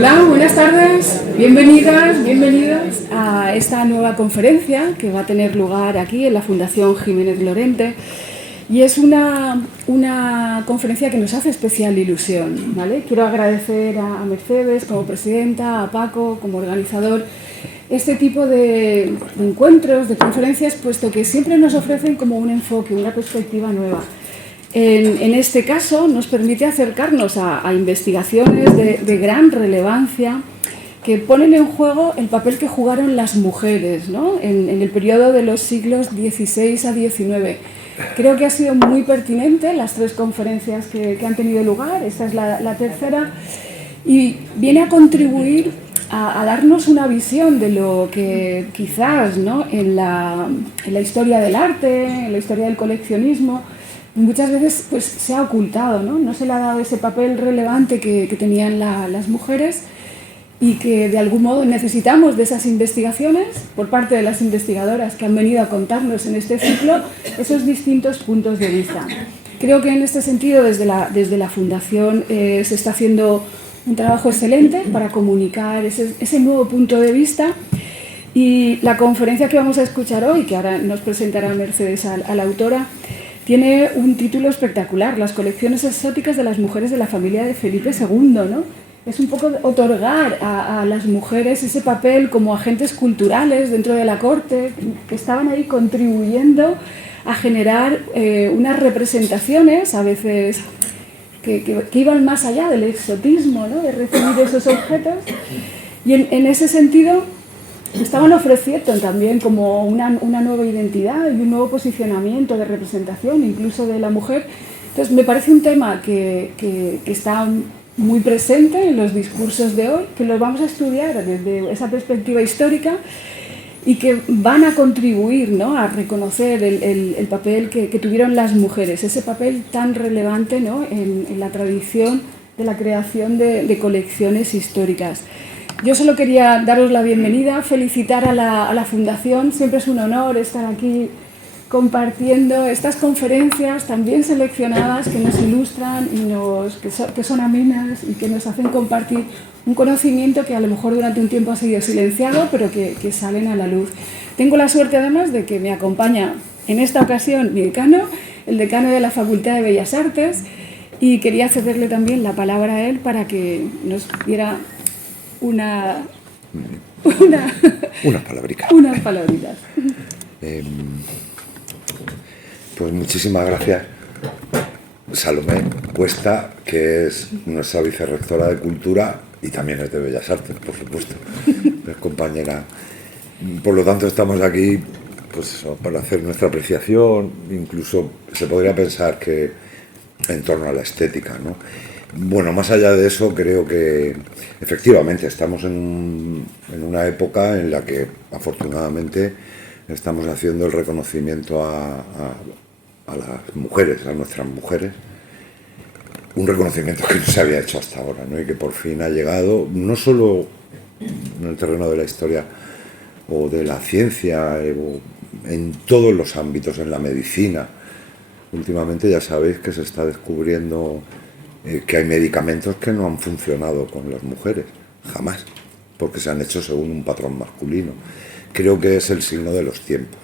Hola, buenas tardes, bienvenidas, bienvenidos a esta nueva conferencia que va a tener lugar aquí en la Fundación Jiménez Lorente. Y es una conferencia que nos hace especial ilusión, ¿vale? Quiero agradecer a Mercedes como presidenta, a Paco como organizador, este tipo de encuentros, de conferencias, puesto que siempre nos ofrecen como un enfoque, una perspectiva nueva. En este caso nos permite acercarnos a investigaciones de gran relevancia que ponen en juego el papel que jugaron las mujeres, ¿no? en el periodo de los siglos XVI a XIX. Creo que ha sido muy pertinente las tres conferencias que han tenido lugar, esta es la tercera, y viene a contribuir a darnos una visión de lo que quizás, ¿no? en la historia del arte, en la historia del coleccionismo, muchas veces pues, se ha ocultado, no se le ha dado ese papel relevante que tenían las mujeres, y que de algún modo necesitamos de esas investigaciones por parte de las investigadoras que han venido a contarnos en este ciclo esos distintos puntos de vista. Creo que en este sentido desde la Fundación se está haciendo un trabajo excelente para comunicar ese nuevo punto de vista, y la conferencia que vamos a escuchar hoy, que ahora nos presentará Mercedes a la autora, tiene un título espectacular: Las colecciones exóticas de las mujeres de la familia de Felipe II, ¿no? Es un poco otorgar a las mujeres ese papel como agentes culturales dentro de la corte, que estaban ahí contribuyendo a generar unas representaciones, a veces que iban más allá del exotismo, ¿no? De recibir esos objetos. Y en ese sentido estaban ofreciendo también como una nueva identidad y un nuevo posicionamiento de representación, incluso de la mujer. Entonces me parece un tema que está muy presente en los discursos de hoy, que los vamos a estudiar desde esa perspectiva histórica y que van a contribuir, ¿no? a reconocer el papel que tuvieron las mujeres, ese papel tan relevante, ¿no? en la tradición de la creación de colecciones históricas. Yo solo quería daros la bienvenida, felicitar a la Fundación. Siempre es un honor estar aquí compartiendo estas conferencias tan bien seleccionadas, que nos ilustran y que son amenas y que nos hacen compartir un conocimiento que a lo mejor durante un tiempo ha sido silenciado, pero que salen a la luz. Tengo la suerte además de que me acompaña en esta ocasión mi decano, el decano de la Facultad de Bellas Artes, y quería cederle también la palabra a él para que nos diera unas palabritas. Pues muchísimas gracias, Salomé Cuesta, que es nuestra vicerrectora de Cultura y también es de Bellas Artes, por supuesto, es compañera. Por lo tanto, estamos aquí pues eso, para hacer nuestra apreciación. Incluso se podría pensar que en torno a la estética, ¿no? Bueno, más allá de eso, creo que efectivamente estamos en una época en la que afortunadamente estamos haciendo el reconocimiento a las mujeres, a nuestras mujeres, un reconocimiento que no se había hecho hasta ahora, ¿no? Y que por fin ha llegado, no solo en el terreno de la historia o de la ciencia, o en todos los ámbitos, en la medicina. Últimamente ya sabéis que se está descubriendo que hay medicamentos que no han funcionado con las mujeres, jamás, porque se han hecho según un patrón masculino. Creo que es el signo de los tiempos.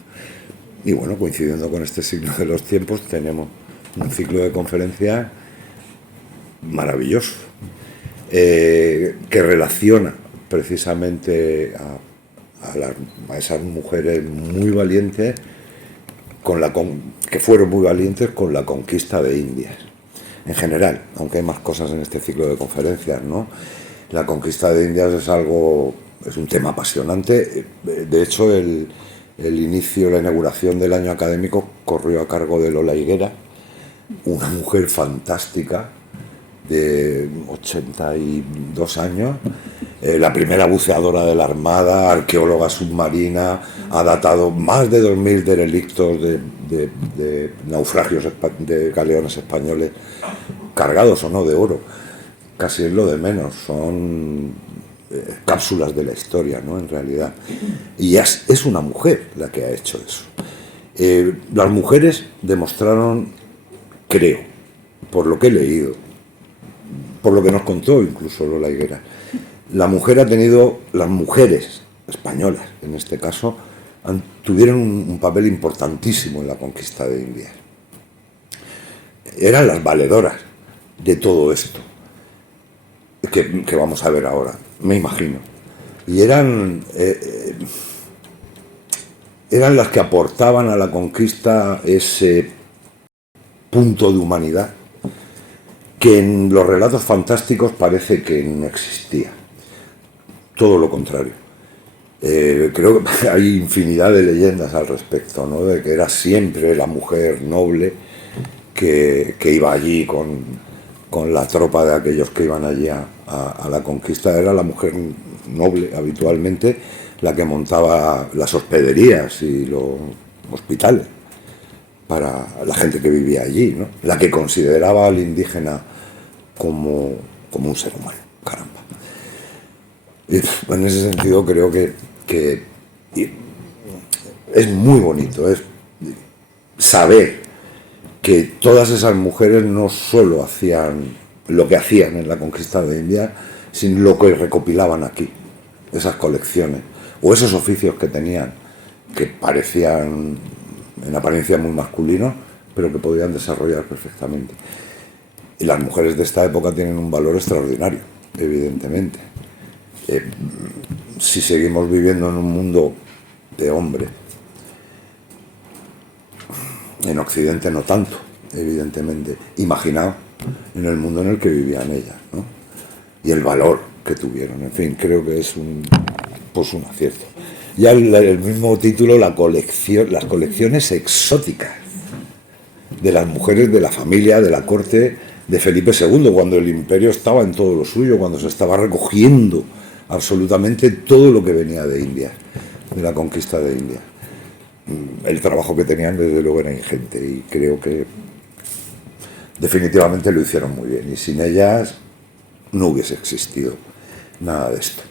Y bueno, coincidiendo con este signo de los tiempos, tenemos un ciclo de conferencias maravilloso, que relaciona precisamente a esas mujeres muy valientes, que fueron muy valientes con la conquista de Indias. En general, aunque hay más cosas en este ciclo de conferencias, ¿no? La conquista de Indias es un tema apasionante. De hecho, el inicio, la inauguración del año académico corrió a cargo de Lola Higuera, una mujer fantástica de 82 años, la primera buceadora de la Armada, arqueóloga submarina, ha datado más de 2.000 derelictos de naufragios de galeones españoles, cargados o no de oro. Casi es lo de menos, son cápsulas de la historia, ¿no? En realidad. Y es una mujer la que ha hecho eso. Las mujeres demostraron, creo, por lo que he leído, por lo que nos contó incluso Lola Higuera, la mujer ha tenido, las mujeres españolas en este caso, tuvieron un papel importantísimo en la conquista de India. Eran las valedoras de todo esto que vamos a ver ahora, me imagino. Y eran las que aportaban a la conquista ese punto de humanidad que en los relatos fantásticos parece que no existía. Todo lo contrario. Creo que hay infinidad de leyendas al respecto, ¿no? De que era siempre la mujer noble que iba allí con la tropa de aquellos que iban allí a la conquista. Era la mujer noble habitualmente la que montaba las hospederías y los hospitales para la gente que vivía allí, ¿no? La que consideraba al indígena como un ser humano, caramba. Y en ese sentido creo que es muy bonito, es saber que todas esas mujeres no solo hacían lo que hacían en la conquista de India, sino lo que recopilaban aquí, esas colecciones, o esos oficios que tenían, que parecían en apariencia muy masculinos, pero que podían desarrollar perfectamente. Y las mujeres de esta época tienen un valor extraordinario, evidentemente. Si seguimos viviendo en un mundo de hombres, en Occidente no tanto, evidentemente, imaginaos en el mundo en el que vivían ellas, ¿no? Y el valor que tuvieron, en fin, creo que es un acierto. Ya el mismo título, las colecciones exóticas de las mujeres de la familia, de la corte de Felipe II, cuando el imperio estaba en todo lo suyo, cuando se estaba recogiendo absolutamente todo lo que venía de India, de la conquista de India. El trabajo que tenían desde luego era ingente y creo que definitivamente lo hicieron muy bien, y sin ellas no hubiese existido nada de esto.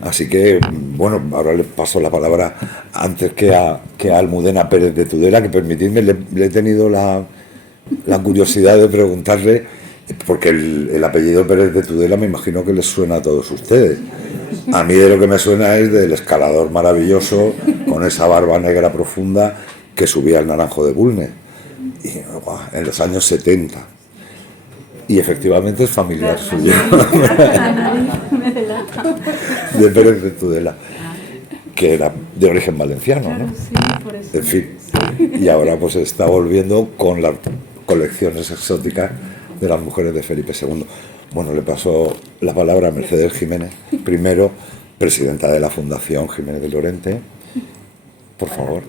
Así que, bueno, ahora le paso la palabra antes que a Almudena Pérez de Tudela, que permitidme, le he tenido la curiosidad de preguntarle, porque el apellido Pérez de Tudela me imagino que les suena a todos ustedes. A mí de lo que me suena es del escalador maravilloso, con esa barba negra profunda, que subía el Naranjo de Bulnes, en los años 70. Y efectivamente es familiar suyo. De Pérez de Tudela, que era de origen valenciano, ¿no? En fin. Y ahora pues está volviendo con las colecciones exóticas de las mujeres de Felipe II. Bueno, le paso la palabra a Mercedes Jiménez, primero presidenta de la Fundación Jiménez de Lorente. Por favor.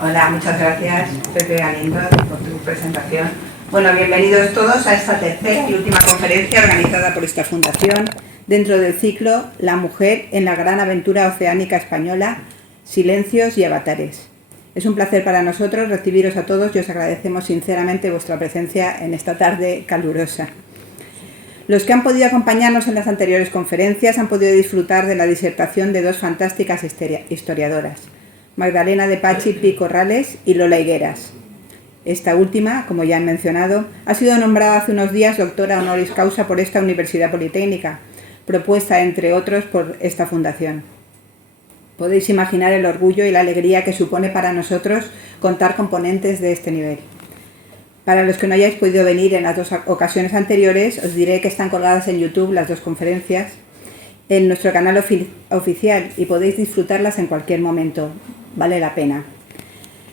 Hola, muchas gracias, Pepe Galindo, por tu presentación. Bueno, bienvenidos todos a esta tercera y última conferencia organizada por esta fundación dentro del ciclo La mujer en la gran aventura oceánica española, silencios y avatares. Es un placer para nosotros recibiros a todos y os agradecemos sinceramente vuestra presencia en esta tarde calurosa. Los que han podido acompañarnos en las anteriores conferencias han podido disfrutar de la disertación de dos fantásticas historiadoras, Magdalena de Pachi Pi Corrales y Lola Higueras. Esta última, como ya he mencionado, ha sido nombrada hace unos días doctora honoris causa por esta Universidad Politécnica, propuesta, entre otros, por esta fundación. Podéis imaginar el orgullo y la alegría que supone para nosotros contar con ponentes de este nivel. Para los que no hayáis podido venir en las dos ocasiones anteriores, os diré que están colgadas en YouTube las dos conferencias en nuestro canal oficial y podéis disfrutarlas en cualquier momento. Vale la pena.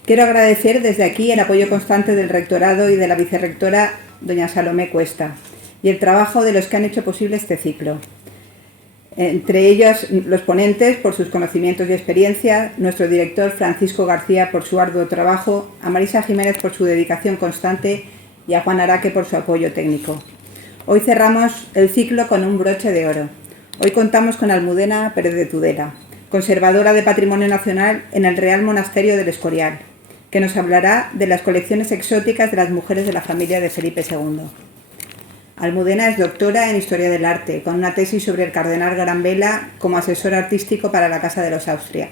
Quiero agradecer desde aquí el apoyo constante del rectorado y de la vicerrectora doña Salomé Cuesta y el trabajo de los que han hecho posible este ciclo. Entre ellos los ponentes por sus conocimientos y experiencia, nuestro director Francisco García por su arduo trabajo, a Marisa Jiménez por su dedicación constante y a Juan Araque por su apoyo técnico. Hoy cerramos el ciclo con un broche de oro. Hoy contamos con Almudena Pérez de Tudela, conservadora de Patrimonio Nacional en el Real Monasterio del Escorial, que nos hablará de las colecciones exóticas de las mujeres de la familia de Felipe II. Almudena es doctora en Historia del Arte, con una tesis sobre el cardenal Gran Vela como asesor artístico para la Casa de los Austria,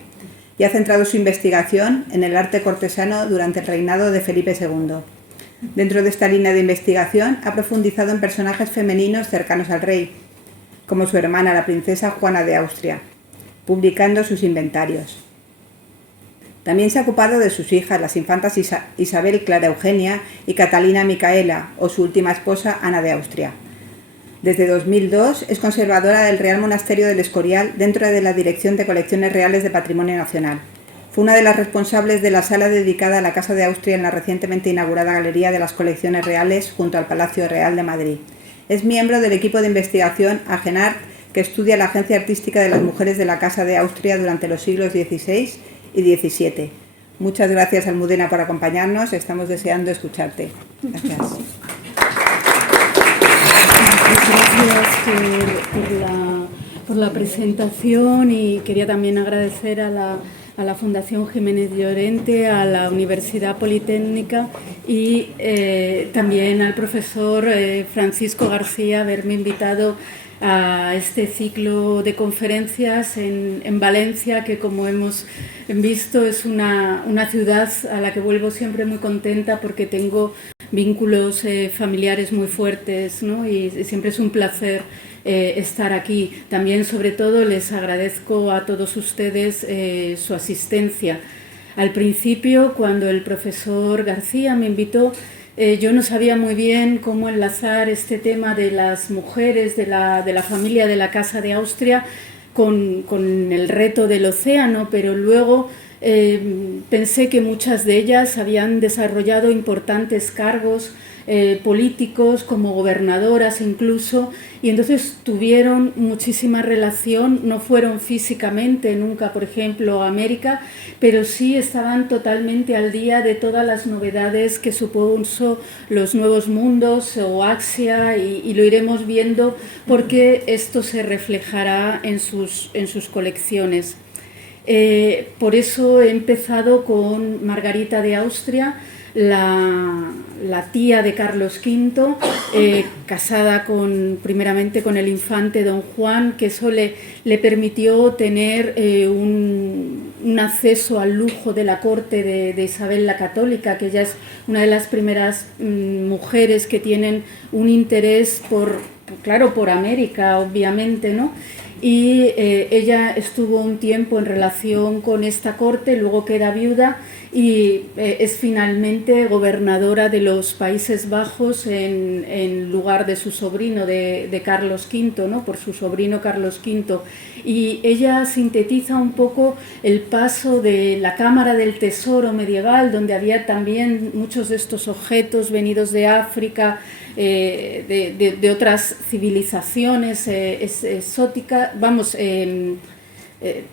y ha centrado su investigación en el arte cortesano durante el reinado de Felipe II. Dentro de esta línea de investigación ha profundizado en personajes femeninos cercanos al rey, como su hermana, la princesa Juana de Austria, publicando sus inventarios. También se ha ocupado de sus hijas, las infantas Isabel Clara Eugenia y Catalina Micaela, o su última esposa, Ana de Austria. Desde 2002 es conservadora del Real Monasterio del Escorial dentro de la Dirección de Colecciones Reales de Patrimonio Nacional. Fue una de las responsables de la sala dedicada a la Casa de Austria en la recientemente inaugurada Galería de las Colecciones Reales junto al Palacio Real de Madrid. Es miembro del equipo de investigación AGENART, que estudia la agencia artística de las mujeres de la Casa de Austria durante los siglos XVI y XVII. Muchas gracias, Almudena, por acompañarnos. Estamos deseando escucharte. Gracias. Gracias por la presentación, y quería también agradecer a la Fundación Jiménez Llorente, a la Universidad Politécnica y también al profesor Francisco García haberme invitado a este ciclo de conferencias en Valencia, que, como hemos visto, es una ciudad a la que vuelvo siempre muy contenta porque tengo vínculos familiares muy fuertes, ¿no? Y siempre es un placer estar aquí. También, sobre todo, les agradezco a todos ustedes su asistencia. Al principio, cuando el profesor García me invitó, yo no sabía muy bien cómo enlazar este tema de las mujeres de la familia de la Casa de Austria con el reto del océano, pero luego pensé que muchas de ellas habían desarrollado importantes cargos políticos, como gobernadoras incluso, y entonces tuvieron muchísima relación. No fueron físicamente nunca, por ejemplo, a América, pero sí estaban totalmente al día de todas las novedades que supuso los Nuevos Mundos o Axia, y lo iremos viendo porque esto se reflejará en sus colecciones. Por eso he empezado con Margarita de Austria, la tía de Carlos V, casada primeramente con el infante don Juan, que eso le permitió tener un acceso al lujo de la corte de Isabel la Católica, que ella es una de las primeras mujeres que tienen un interés por América, obviamente, ¿no? Y ella estuvo un tiempo en relación con esta corte, luego queda viuda y es finalmente gobernadora de los Países Bajos en lugar de su sobrino, de Carlos V, ¿no? Por su sobrino Carlos V. Y ella sintetiza un poco el paso de la Cámara del Tesoro medieval, donde había también muchos de estos objetos venidos de África, de otras civilizaciones exóticas,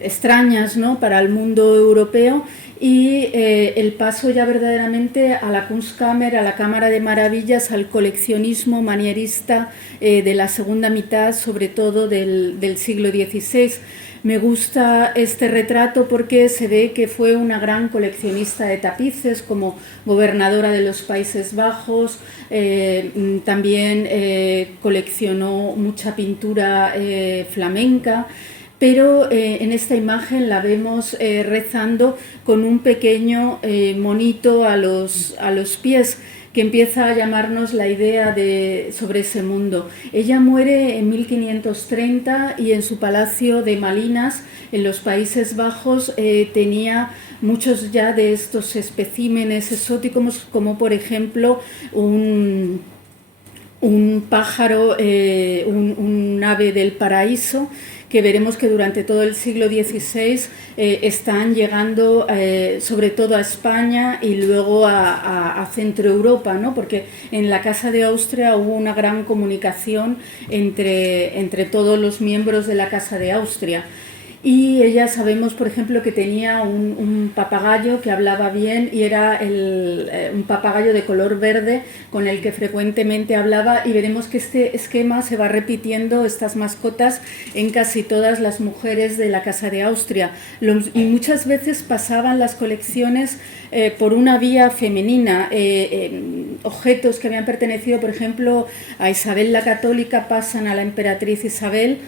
extrañas, ¿no?, para el mundo europeo, y el paso ya verdaderamente a la Kunstkammer, a la Cámara de Maravillas, al coleccionismo manierista de la segunda mitad, sobre todo del siglo XVI. Me gusta este retrato porque se ve que fue una gran coleccionista de tapices, como gobernadora de los Países Bajos. También coleccionó mucha pintura flamenca, pero en esta imagen la vemos rezando con un pequeño monito a los pies, que empieza a llamarnos la idea sobre ese mundo. Ella muere en 1530 y en su palacio de Malinas, en los Países Bajos, tenía muchos ya de estos especímenes exóticos, como por ejemplo un pájaro, un ave del paraíso, que veremos que durante todo el siglo XVI están llegando sobre todo a España y luego a Centro Europa, ¿no? Porque en la Casa de Austria hubo una gran comunicación entre todos los miembros de la Casa de Austria. Y ella, sabemos, por ejemplo, que tenía un papagayo que hablaba bien, y era un papagayo de color verde con el que frecuentemente hablaba, y veremos que este esquema se va repitiendo, estas mascotas, en casi todas las mujeres de la Casa de Austria. Y muchas veces pasaban las colecciones por una vía femenina. Objetos que habían pertenecido, por ejemplo, a Isabel la Católica pasan a la emperatriz Isabel,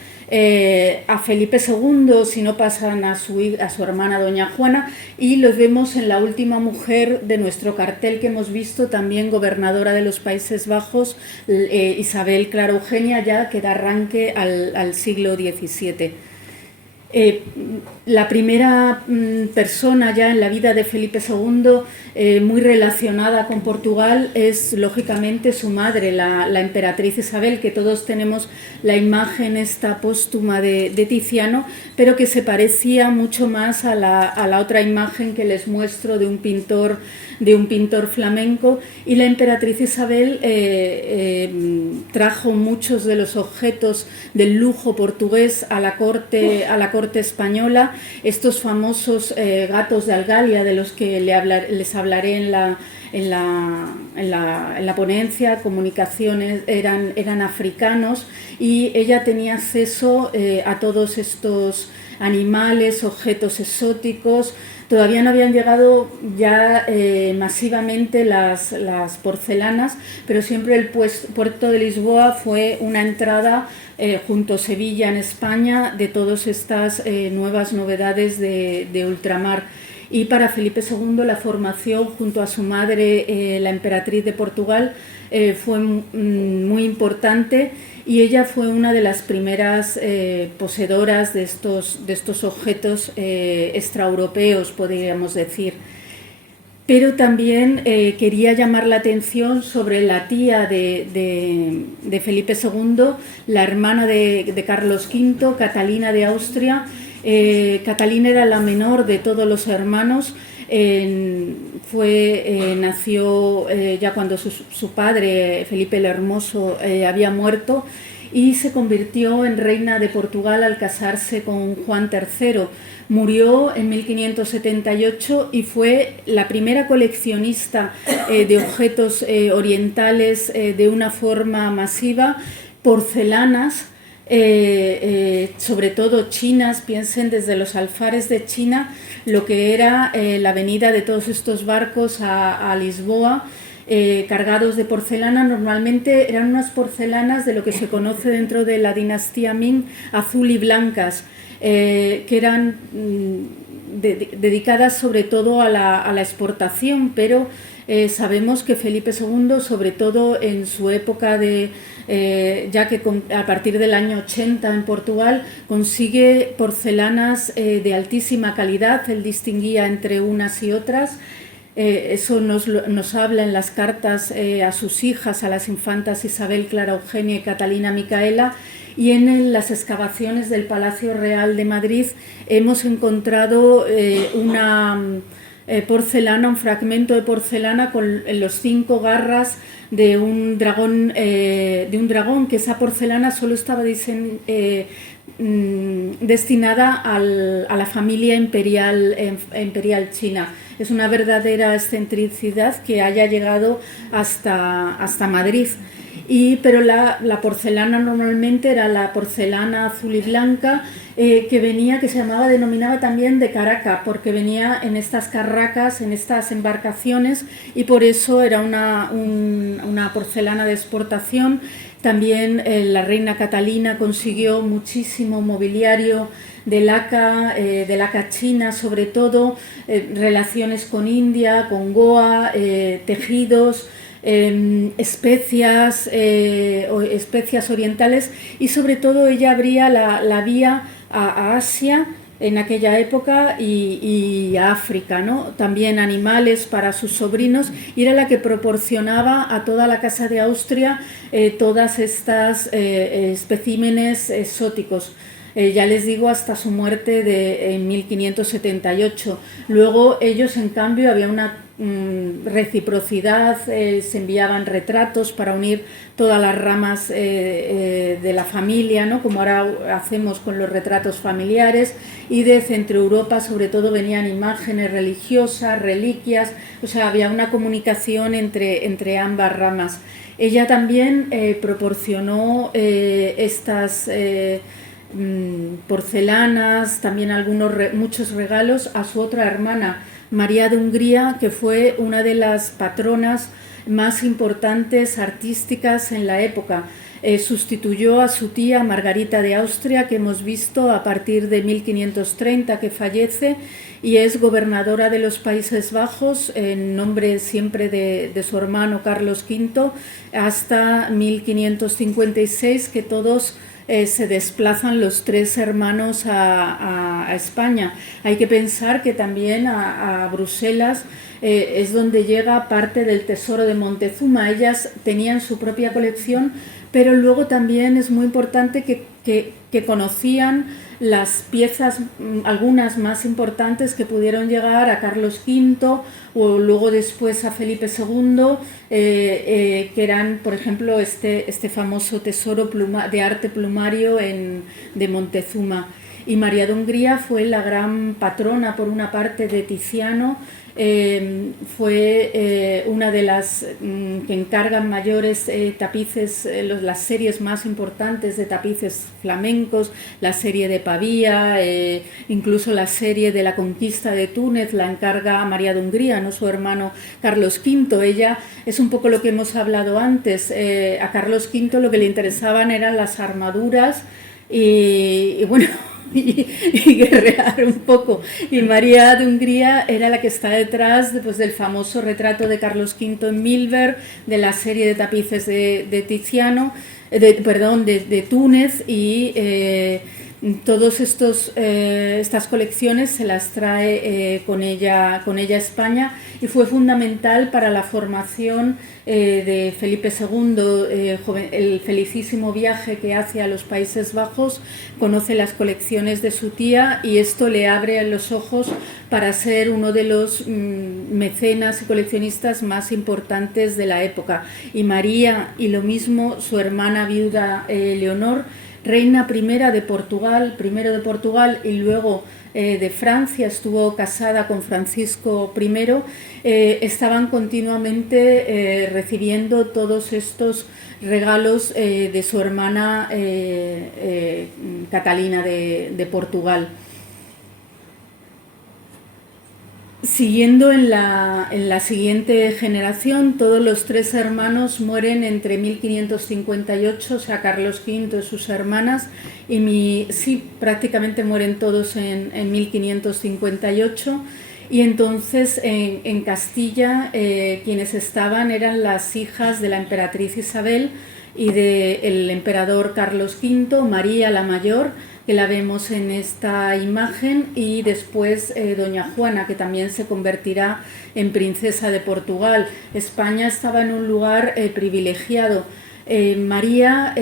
a Felipe II hijos y no pasan a su hermana doña Juana, y los vemos en la última mujer de nuestro cartel que hemos visto, también gobernadora de los Países Bajos, Isabel Clara Eugenia, ya que da arranque al siglo XVII. La primera persona ya en la vida de Felipe II muy relacionada con Portugal es lógicamente su madre, la emperatriz Isabel, que todos tenemos la imagen esta póstuma de Tiziano, pero que se parecía mucho más a la otra imagen que les muestro de un pintor flamenco. Y la emperatriz Isabel trajo muchos de los objetos del lujo portugués a la corte española, estos famosos gatos de Algalia, de los que les hablaré en la ponencia. Comunicaciones eran africanos, y ella tenía acceso a todos estos animales, objetos exóticos. Todavía no habían llegado ya masivamente las porcelanas, pero siempre el puerto de Lisboa fue una entrada junto a Sevilla en España de todas estas nuevas novedades de ultramar. Y para Felipe II la formación junto a su madre, la emperatriz de Portugal, fue muy importante, y ella fue una de las primeras poseedoras de estos objetos extraeuropeos, podríamos decir. Pero también quería llamar la atención sobre la tía de Felipe II, la hermana de Carlos V, Catalina de Austria. Catalina era la menor de todos los hermanos. Nació ya cuando su padre, Felipe el Hermoso, había muerto, y se convirtió en reina de Portugal al casarse con Juan III. Murió en 1578 y fue la primera coleccionista de objetos orientales de una forma masiva, porcelanas, sobre todo chinas. Piensen desde los alfares de China, lo que era la venida de todos estos barcos a Lisboa, cargados de porcelana. Normalmente eran unas porcelanas de lo que se conoce dentro de la dinastía Ming, azul y blancas, que eran dedicadas sobre todo a la exportación, pero sabemos que Felipe II, sobre todo en su época ya que a partir del año 80 en Portugal, consigue porcelanas de altísima calidad. Él distinguía entre unas y otras. Eso nos habla en las cartas a sus hijas, a las infantas Isabel Clara Eugenia y Catalina Micaela, y en las excavaciones del Palacio Real de Madrid hemos encontrado una porcelana, un fragmento de porcelana con los 5 garras de un dragón, que esa porcelana solo estaba destinada a la familia imperial china. Es una verdadera excentricidad que haya llegado hasta Madrid. Pero la porcelana normalmente era la porcelana azul y blanca, que se denominaba también de caraca, porque venía en estas carracas, en estas embarcaciones, y por eso era una porcelana de exportación. También la reina Catalina consiguió muchísimo mobiliario de laca china, sobre todo, relaciones con India, con Goa, tejidos, especias orientales, y sobre todo ella abría la vía a Asia en aquella época y a África, ¿no? También animales para sus sobrinos, y era la que proporcionaba a toda la Casa de Austria todas estas especímenes exóticos. Ya les digo, hasta su muerte en 1578. Luego ellos, en cambio, había una reciprocidad, se enviaban retratos para unir todas las ramas de la familia, ¿no? Como ahora hacemos con los retratos familiares, y de Centro Europa sobre todo venían imágenes religiosas, reliquias, o sea, había una comunicación entre ambas ramas. Ella también proporcionó estas porcelanas, también muchos regalos a su otra hermana, María de Hungría, que fue una de las patronas más importantes artísticas en la época. Sustituyó a su tía Margarita de Austria, que hemos visto a partir de 1530 que fallece, y es gobernadora de los Países Bajos en nombre siempre de su hermano Carlos V hasta 1556, que todos se desplazan los tres hermanos a España. Hay que pensar que también a Bruselas es donde llega parte del tesoro de Montezuma. Ellas tenían su propia colección, pero luego también es muy importante que conocían las piezas, algunas más importantes, que pudieron llegar a Carlos V o luego después a Felipe II, que eran, por ejemplo, este famoso tesoro de arte plumario de Montezuma. Y María de Hungría fue la gran patrona, por una parte, de Tiziano. Fue una de las que encargan mayores tapices, las series más importantes de tapices flamencos, la serie de Pavía, incluso la serie de la conquista de Túnez la encarga María de Hungría, no su hermano Carlos V. Ella es un poco lo que hemos hablado antes. A Carlos V lo que le interesaban eran las armaduras y bueno, y guerrear un poco. Y María de Hungría era la que está detrás del famoso retrato de Carlos V en Milver, de la serie de tapices de Tiziano, de Túnez, y todos estas colecciones se las trae con ella a España, y fue fundamental para la formación de Felipe II. El felicísimo viaje que hace a los Países Bajos, conoce las colecciones de su tía, y esto le abre los ojos para ser uno de los mecenas y coleccionistas más importantes de la época. Y María, y lo mismo su hermana viuda Leonor, reina primero de Portugal y luego de Francia, estuvo casada con Francisco I, estaban continuamente recibiendo todos estos regalos de su hermana Catalina de Portugal. Siguiendo en la siguiente generación, todos los tres hermanos mueren entre 1558, o sea, Carlos V y sus hermanas, y prácticamente mueren todos en 1558, y entonces en Castilla quienes estaban eran las hijas de la emperatriz Isabel y del emperador Carlos V, María la mayor, que la vemos en esta imagen, y después doña Juana, que también se convertirá en princesa de Portugal. España estaba en un lugar privilegiado. María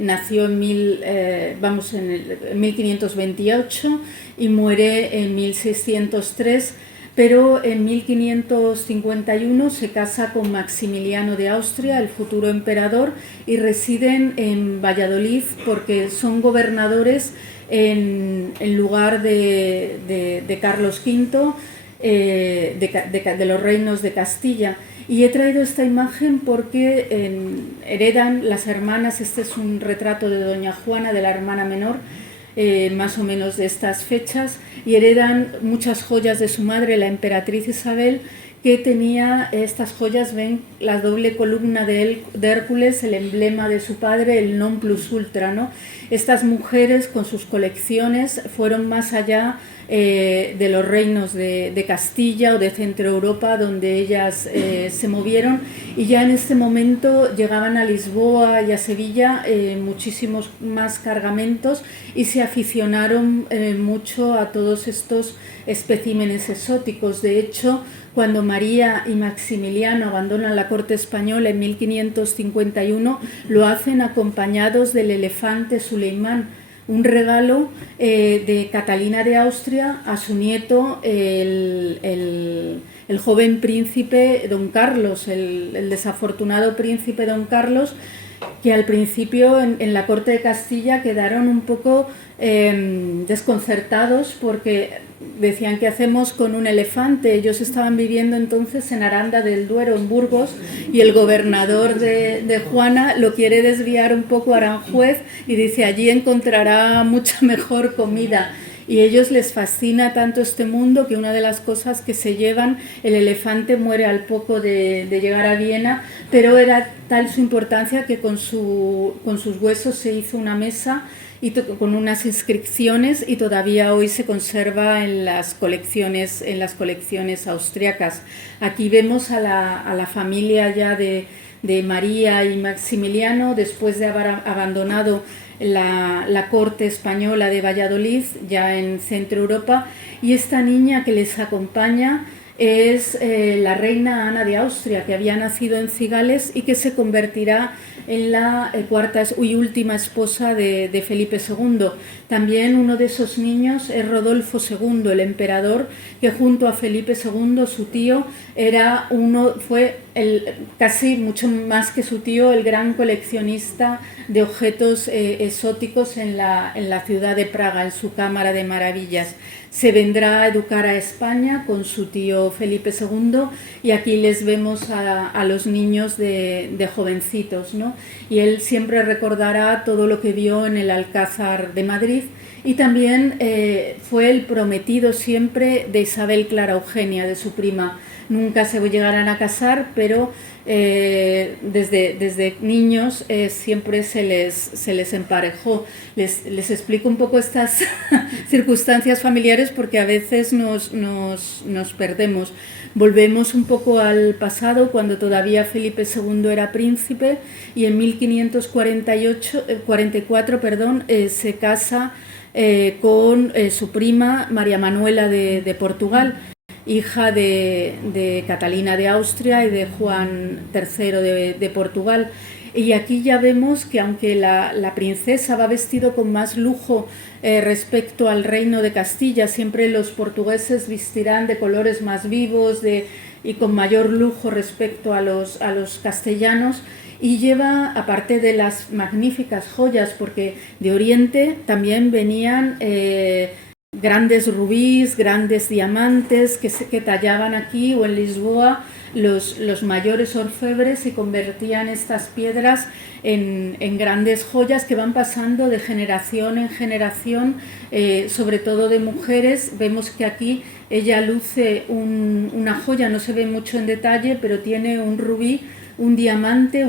nació en 1528 y muere en 1603, pero en 1551 se casa con Maximiliano de Austria, el futuro emperador, y residen en Valladolid porque son gobernadores en lugar de Carlos V, de los reinos de Castilla. Y he traído esta imagen porque heredan las hermanas, este es un retrato de doña Juana, de la hermana menor, más o menos de estas fechas, y heredan muchas joyas de su madre, la emperatriz Isabel, que tenía estas joyas, ven la doble columna de Hércules, el emblema de su padre, el non plus ultra, ¿no? Estas mujeres con sus colecciones fueron más allá de los reinos de Castilla o de Centro Europa, donde ellas se movieron, y ya en este momento llegaban a Lisboa y a Sevilla muchísimos más cargamentos, y se aficionaron mucho a todos estos especímenes exóticos. De hecho, cuando María y Maximiliano abandonan la corte española en 1551, lo hacen acompañados del elefante Suleimán, un regalo de Catalina de Austria a su nieto, el joven príncipe Don Carlos, el desafortunado príncipe Don Carlos, que al principio en la corte de Castilla quedaron un poco desconcertados porque decían, ¿qué hacemos con un elefante? Ellos estaban viviendo entonces en Aranda del Duero, en Burgos, y el gobernador de Juana lo quiere desviar un poco a Aranjuez y dice, allí encontrará mucha mejor comida. y a ellos les fascina tanto este mundo que una de las cosas que se llevan, el elefante muere al poco de llegar a Viena, pero era tal su importancia que con sus huesos se hizo una mesa y con unas inscripciones, y todavía hoy se conserva en las colecciones austriacas. Aquí vemos a la familia ya de María y Maximiliano, después de haber abandonado la corte española de Valladolid, ya en Centro Europa, y esta niña que les acompaña es la reina Ana de Austria, que había nacido en Cigales y que se convertirá en la cuarta y última esposa de Felipe II. También uno de esos niños es Rodolfo II, el emperador, que junto a Felipe II, su tío, fue casi mucho más que su tío, el gran coleccionista de objetos exóticos en la ciudad de Praga, en su Cámara de Maravillas. Se vendrá a educar a España con su tío Felipe II, y aquí les vemos a los niños de jovencitos, ¿no? Y él siempre recordará todo lo que vio en el Alcázar de Madrid, y también fue el prometido siempre de Isabel Clara Eugenia, de su prima. Nunca se llegarán a casar, pero desde niños siempre se les emparejó. Les explico un poco estas circunstancias familiares porque a veces nos perdemos. Volvemos un poco al pasado, cuando todavía Felipe II era príncipe, y en 1544 se casa con su prima María Manuela de Portugal, hija de Catalina de Austria y de Juan III de Portugal. Y aquí ya vemos que aunque la princesa va vestido con más lujo respecto al reino de Castilla, siempre los portugueses vestirán de colores más vivos y con mayor lujo respecto a los castellanos, y lleva, aparte de las magníficas joyas, porque de Oriente también venían grandes rubíes, grandes diamantes que tallaban aquí o en Lisboa los mayores orfebres, y convertían estas piedras en grandes joyas que van pasando de generación en generación, sobre todo de mujeres. Vemos que aquí ella luce una joya, no se ve mucho en detalle, pero tiene un rubí, un diamante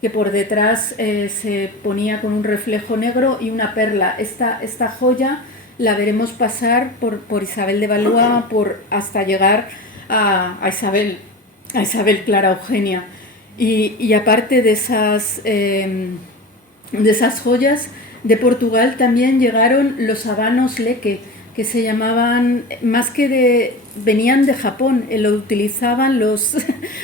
que por detrás se ponía con un reflejo negro, y una perla. Esta joya la veremos pasar por Isabel de Valois hasta llegar a Isabel Clara Eugenia. Y aparte de esas joyas, de Portugal también llegaron los habanos leque, que se llamaban, venían de Japón, lo utilizaban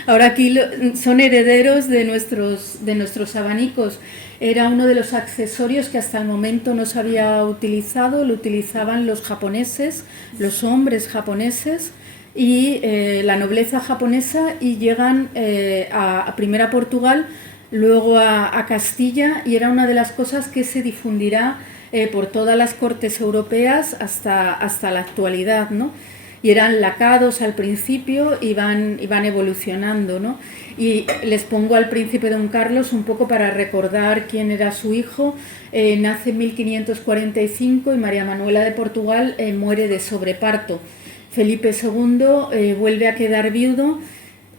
ahora aquí son herederos de nuestros abanicos. Era uno de los accesorios que hasta el momento no se había utilizado, lo utilizaban los japoneses, los hombres japoneses y la nobleza japonesa, y llegan primero a Portugal, luego a Castilla, y era una de las cosas que se difundirá por todas las cortes europeas hasta la actualidad, ¿no? Y eran lacados al principio y van evolucionando, ¿no? Y les pongo al príncipe Don Carlos un poco para recordar quién era su hijo. Nace en 1545 y María Manuela de Portugal muere de sobreparto. Felipe II vuelve a quedar viudo,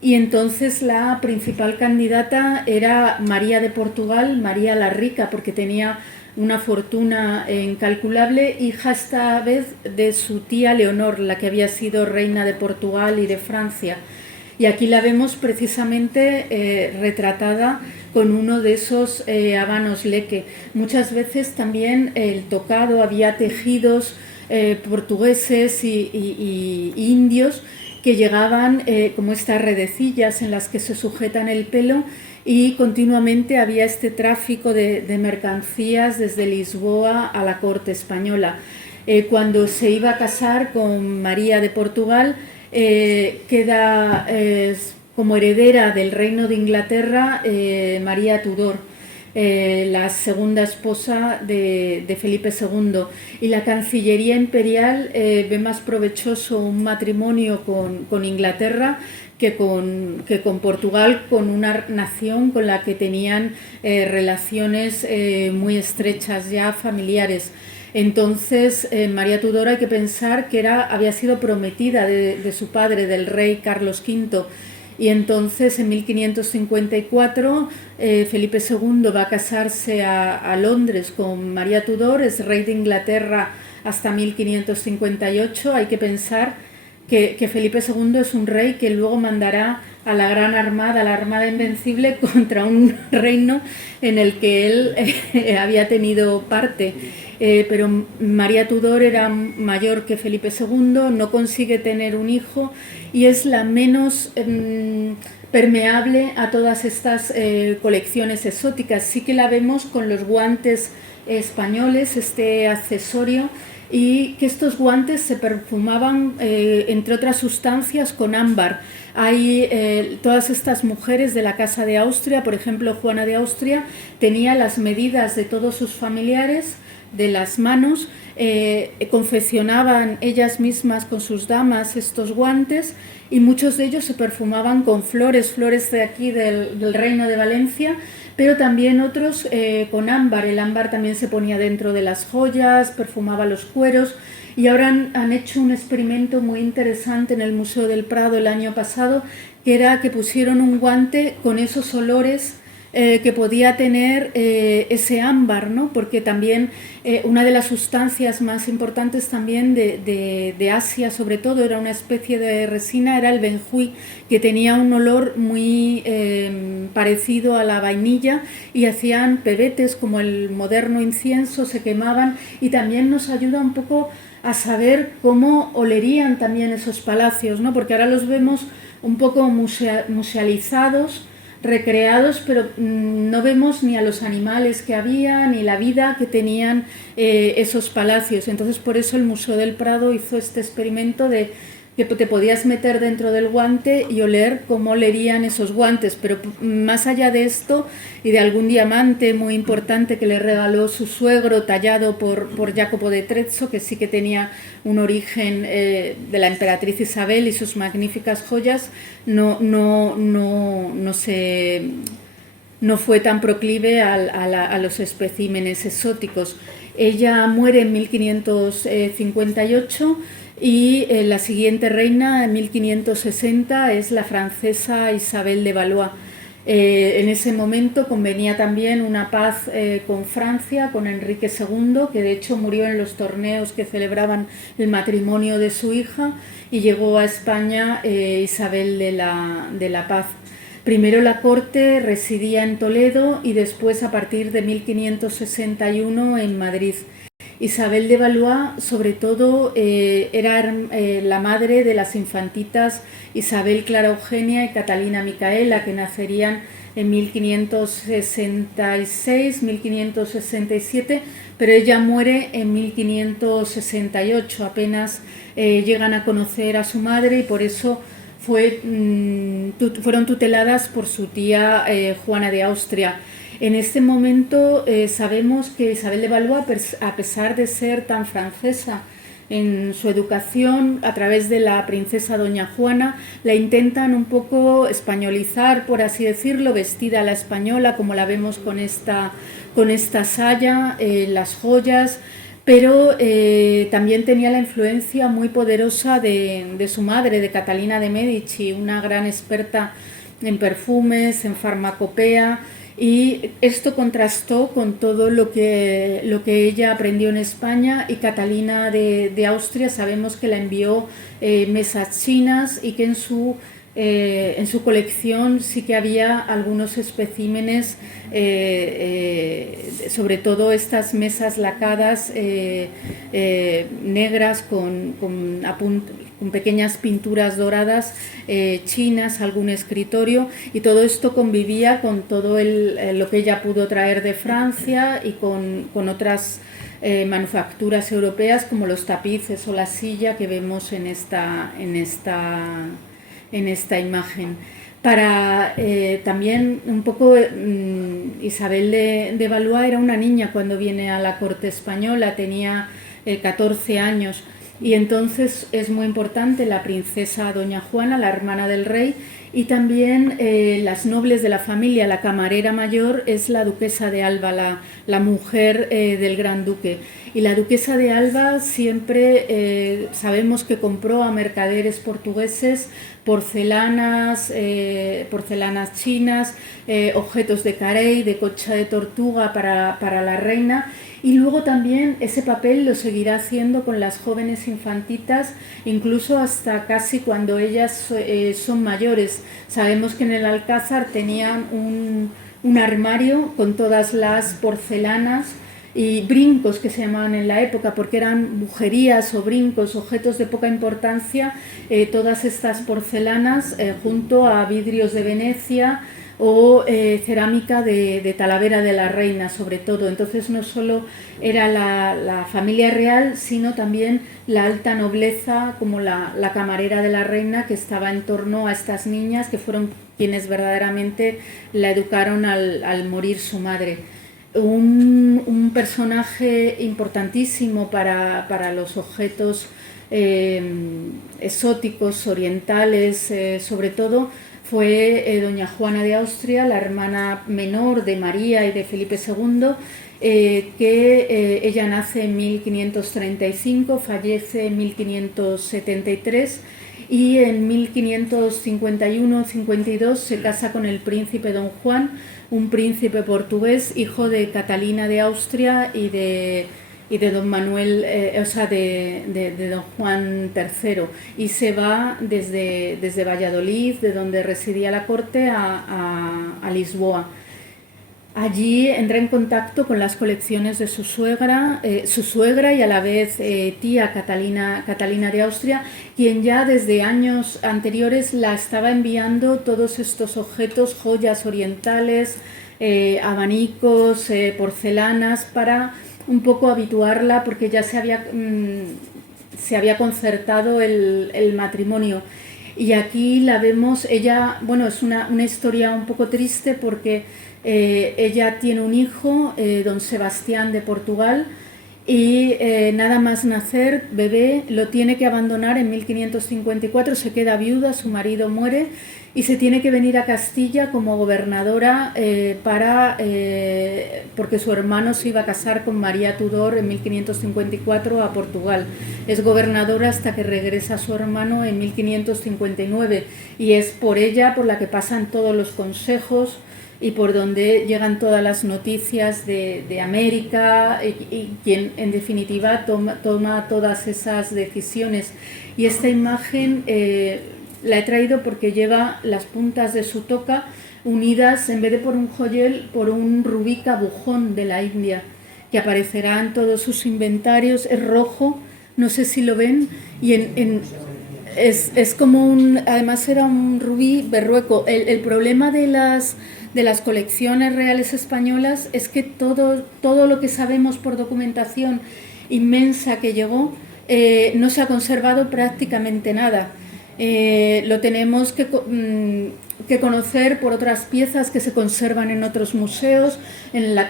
y entonces la principal candidata era María de Portugal, María la Rica, porque tenía una fortuna incalculable, hija esta vez de su tía Leonor, la que había sido reina de Portugal y de Francia. Y aquí la vemos precisamente retratada con uno de esos habanos leque. Muchas veces también el tocado, había tejidos portugueses y indios que llegaban como estas redecillas en las que se sujetan el pelo, y continuamente había este tráfico de mercancías desde Lisboa a la corte española. Cuando se iba a casar con María de Portugal, queda como heredera del reino de Inglaterra María Tudor, la segunda esposa de Felipe II, y la Cancillería Imperial ve más provechoso un matrimonio con Inglaterra que con Portugal, con una nación con la que tenían relaciones muy estrechas ya familiares. Entonces, María Tudor hay que pensar que había sido prometida de su padre, del rey Carlos V, y entonces en 1554 Felipe II va a casarse a Londres con María Tudor, es rey de Inglaterra hasta 1558. Hay que pensar que Felipe II es un rey que luego mandará a la Gran Armada, la Armada Invencible, contra un reino en el que él había tenido parte. Pero María Tudor era mayor que Felipe II, no consigue tener un hijo y es la menos permeable a todas estas colecciones exóticas. Sí que la vemos con los guantes españoles, este accesorio, y que estos guantes se perfumaban, entre otras sustancias, con ámbar. Hay todas estas mujeres de la Casa de Austria, por ejemplo, Juana de Austria, tenía las medidas de todos sus familiares, de las manos, confeccionaban ellas mismas con sus damas estos guantes y muchos de ellos se perfumaban con flores de aquí del Reino de Valencia, pero también otros con ámbar. El ámbar también se ponía dentro de las joyas, perfumaba los cueros, y ahora han hecho un experimento muy interesante en el Museo del Prado el año pasado, que era que pusieron un guante con esos olores que podía tener ese ámbar, ¿no? Porque también una de las sustancias más importantes también de Asia, sobre todo, era una especie de resina, era el benjuí, que tenía un olor muy parecido a la vainilla, y hacían pebetes como el moderno incienso, se quemaban, y también nos ayuda un poco a saber cómo olerían también esos palacios, ¿no? Porque ahora los vemos un poco musealizados, recreados, pero no vemos ni a los animales que había, ni la vida que tenían esos palacios. Entonces, por eso el Museo del Prado hizo este experimento de que te podías meter dentro del guante y oler cómo olerían esos guantes. Pero más allá de esto, y de algún diamante muy importante que le regaló su suegro, tallado por Jacopo de Trezzo, que sí que tenía un origen de la emperatriz Isabel, y sus magníficas joyas, no fue tan proclive a los especímenes exóticos. Ella muere en 1558 y la siguiente reina, en 1560, es la francesa Isabel de Valois. En ese momento convenía también una paz con Francia, con Enrique II, que de hecho murió en los torneos que celebraban el matrimonio de su hija, y llegó a España Isabel de la Paz. Primero la corte residía en Toledo y después, a partir de 1561, en Madrid. Isabel de Valois, sobre todo, era la madre de las infantitas Isabel Clara Eugenia y Catalina Micaela, que nacerían en 1566, 1567, pero ella muere en 1568. Apenas llegan a conocer a su madre, y por eso fueron tuteladas por su tía Juana de Austria. En este momento sabemos que Isabel de Valois, a pesar de ser tan francesa en su educación, a través de la princesa doña Juana, la intentan un poco españolizar, por así decirlo, vestida a la española, como la vemos con esta saya, las joyas, pero también tenía la influencia muy poderosa de su madre, de Catalina de Medici, una gran experta en perfumes, en farmacopea, y esto contrastó con todo lo que ella aprendió en España. Y Catalina de Austria, sabemos que la envió mesas chinas, y que en su colección sí que había algunos especímenes, sobre todo estas mesas lacadas negras con pequeñas pinturas doradas chinas, algún escritorio, y todo esto convivía con todo lo que ella pudo traer de Francia, y con otras manufacturas europeas, como los tapices o la silla que vemos en esta imagen. Para también un poco, Isabel de Valois era una niña cuando viene a la corte española, tenía 14 años, y entonces es muy importante la princesa doña Juana, la hermana del rey, y también las nobles de la familia. La camarera mayor es la duquesa de Alba, la mujer del gran duque. Y la duquesa de Alba siempre sabemos que compró a mercaderes portugueses porcelanas, porcelanas chinas, objetos de carey, de concha de tortuga para la reina. Y luego también ese papel lo seguirá haciendo con las jóvenes infantitas, incluso hasta casi cuando ellas son mayores. Sabemos que en el Alcázar tenían un armario con todas las porcelanas y brincos que se llamaban en la época, porque eran bujerías o brincos, objetos de poca importancia, todas estas porcelanas junto a vidrios de Venecia o cerámica de Talavera de la Reina, sobre todo. Entonces no solo era la familia real, sino también la alta nobleza, como la camarera de la reina, que estaba en torno a estas niñas, que fueron quienes verdaderamente la educaron al morir su madre. Un personaje importantísimo para los objetos exóticos, orientales, sobre todo, fue doña Juana de Austria, la hermana menor de María y de Felipe II, que ella nace en 1535, fallece en 1573 y en 1551-52 se casa con el príncipe don Juan, un príncipe portugués, hijo de Catalina de Austria y de don Manuel, de don Juan III, y se va desde Valladolid, de donde residía la corte, a Lisboa. Allí entra en contacto con las colecciones de su suegra y a la vez tía Catalina de Austria, quien ya desde años anteriores la estaba enviando todos estos objetos, joyas orientales, abanicos, porcelanas, para un poco habituarla, porque ya se había concertado el matrimonio. Y aquí la vemos, ella, bueno, es una historia un poco triste, porque ella tiene un hijo, don Sebastián de Portugal, y nada más nacer, bebé, lo tiene que abandonar en 1554, se queda viuda, su marido muere y se tiene que venir a Castilla como gobernadora porque su hermano se iba a casar con María Tudor en 1554 a Portugal. Es gobernadora hasta que regresa su hermano en 1559 y es por ella por la que pasan todos los consejos y por donde llegan todas las noticias de América y quien en definitiva toma todas esas decisiones. Y esta imagen la he traído porque lleva las puntas de su toca unidas, en vez de por un joyel, por un rubí cabujón de la India, que aparecerá en todos sus inventarios. Es rojo, no sé si lo ven, y es como además era un rubí berrueco. El problema de las colecciones reales españolas es que todo lo que sabemos por documentación inmensa que llegó, no se ha conservado prácticamente nada. Lo tenemos que conocer por otras piezas que se conservan en otros museos, en la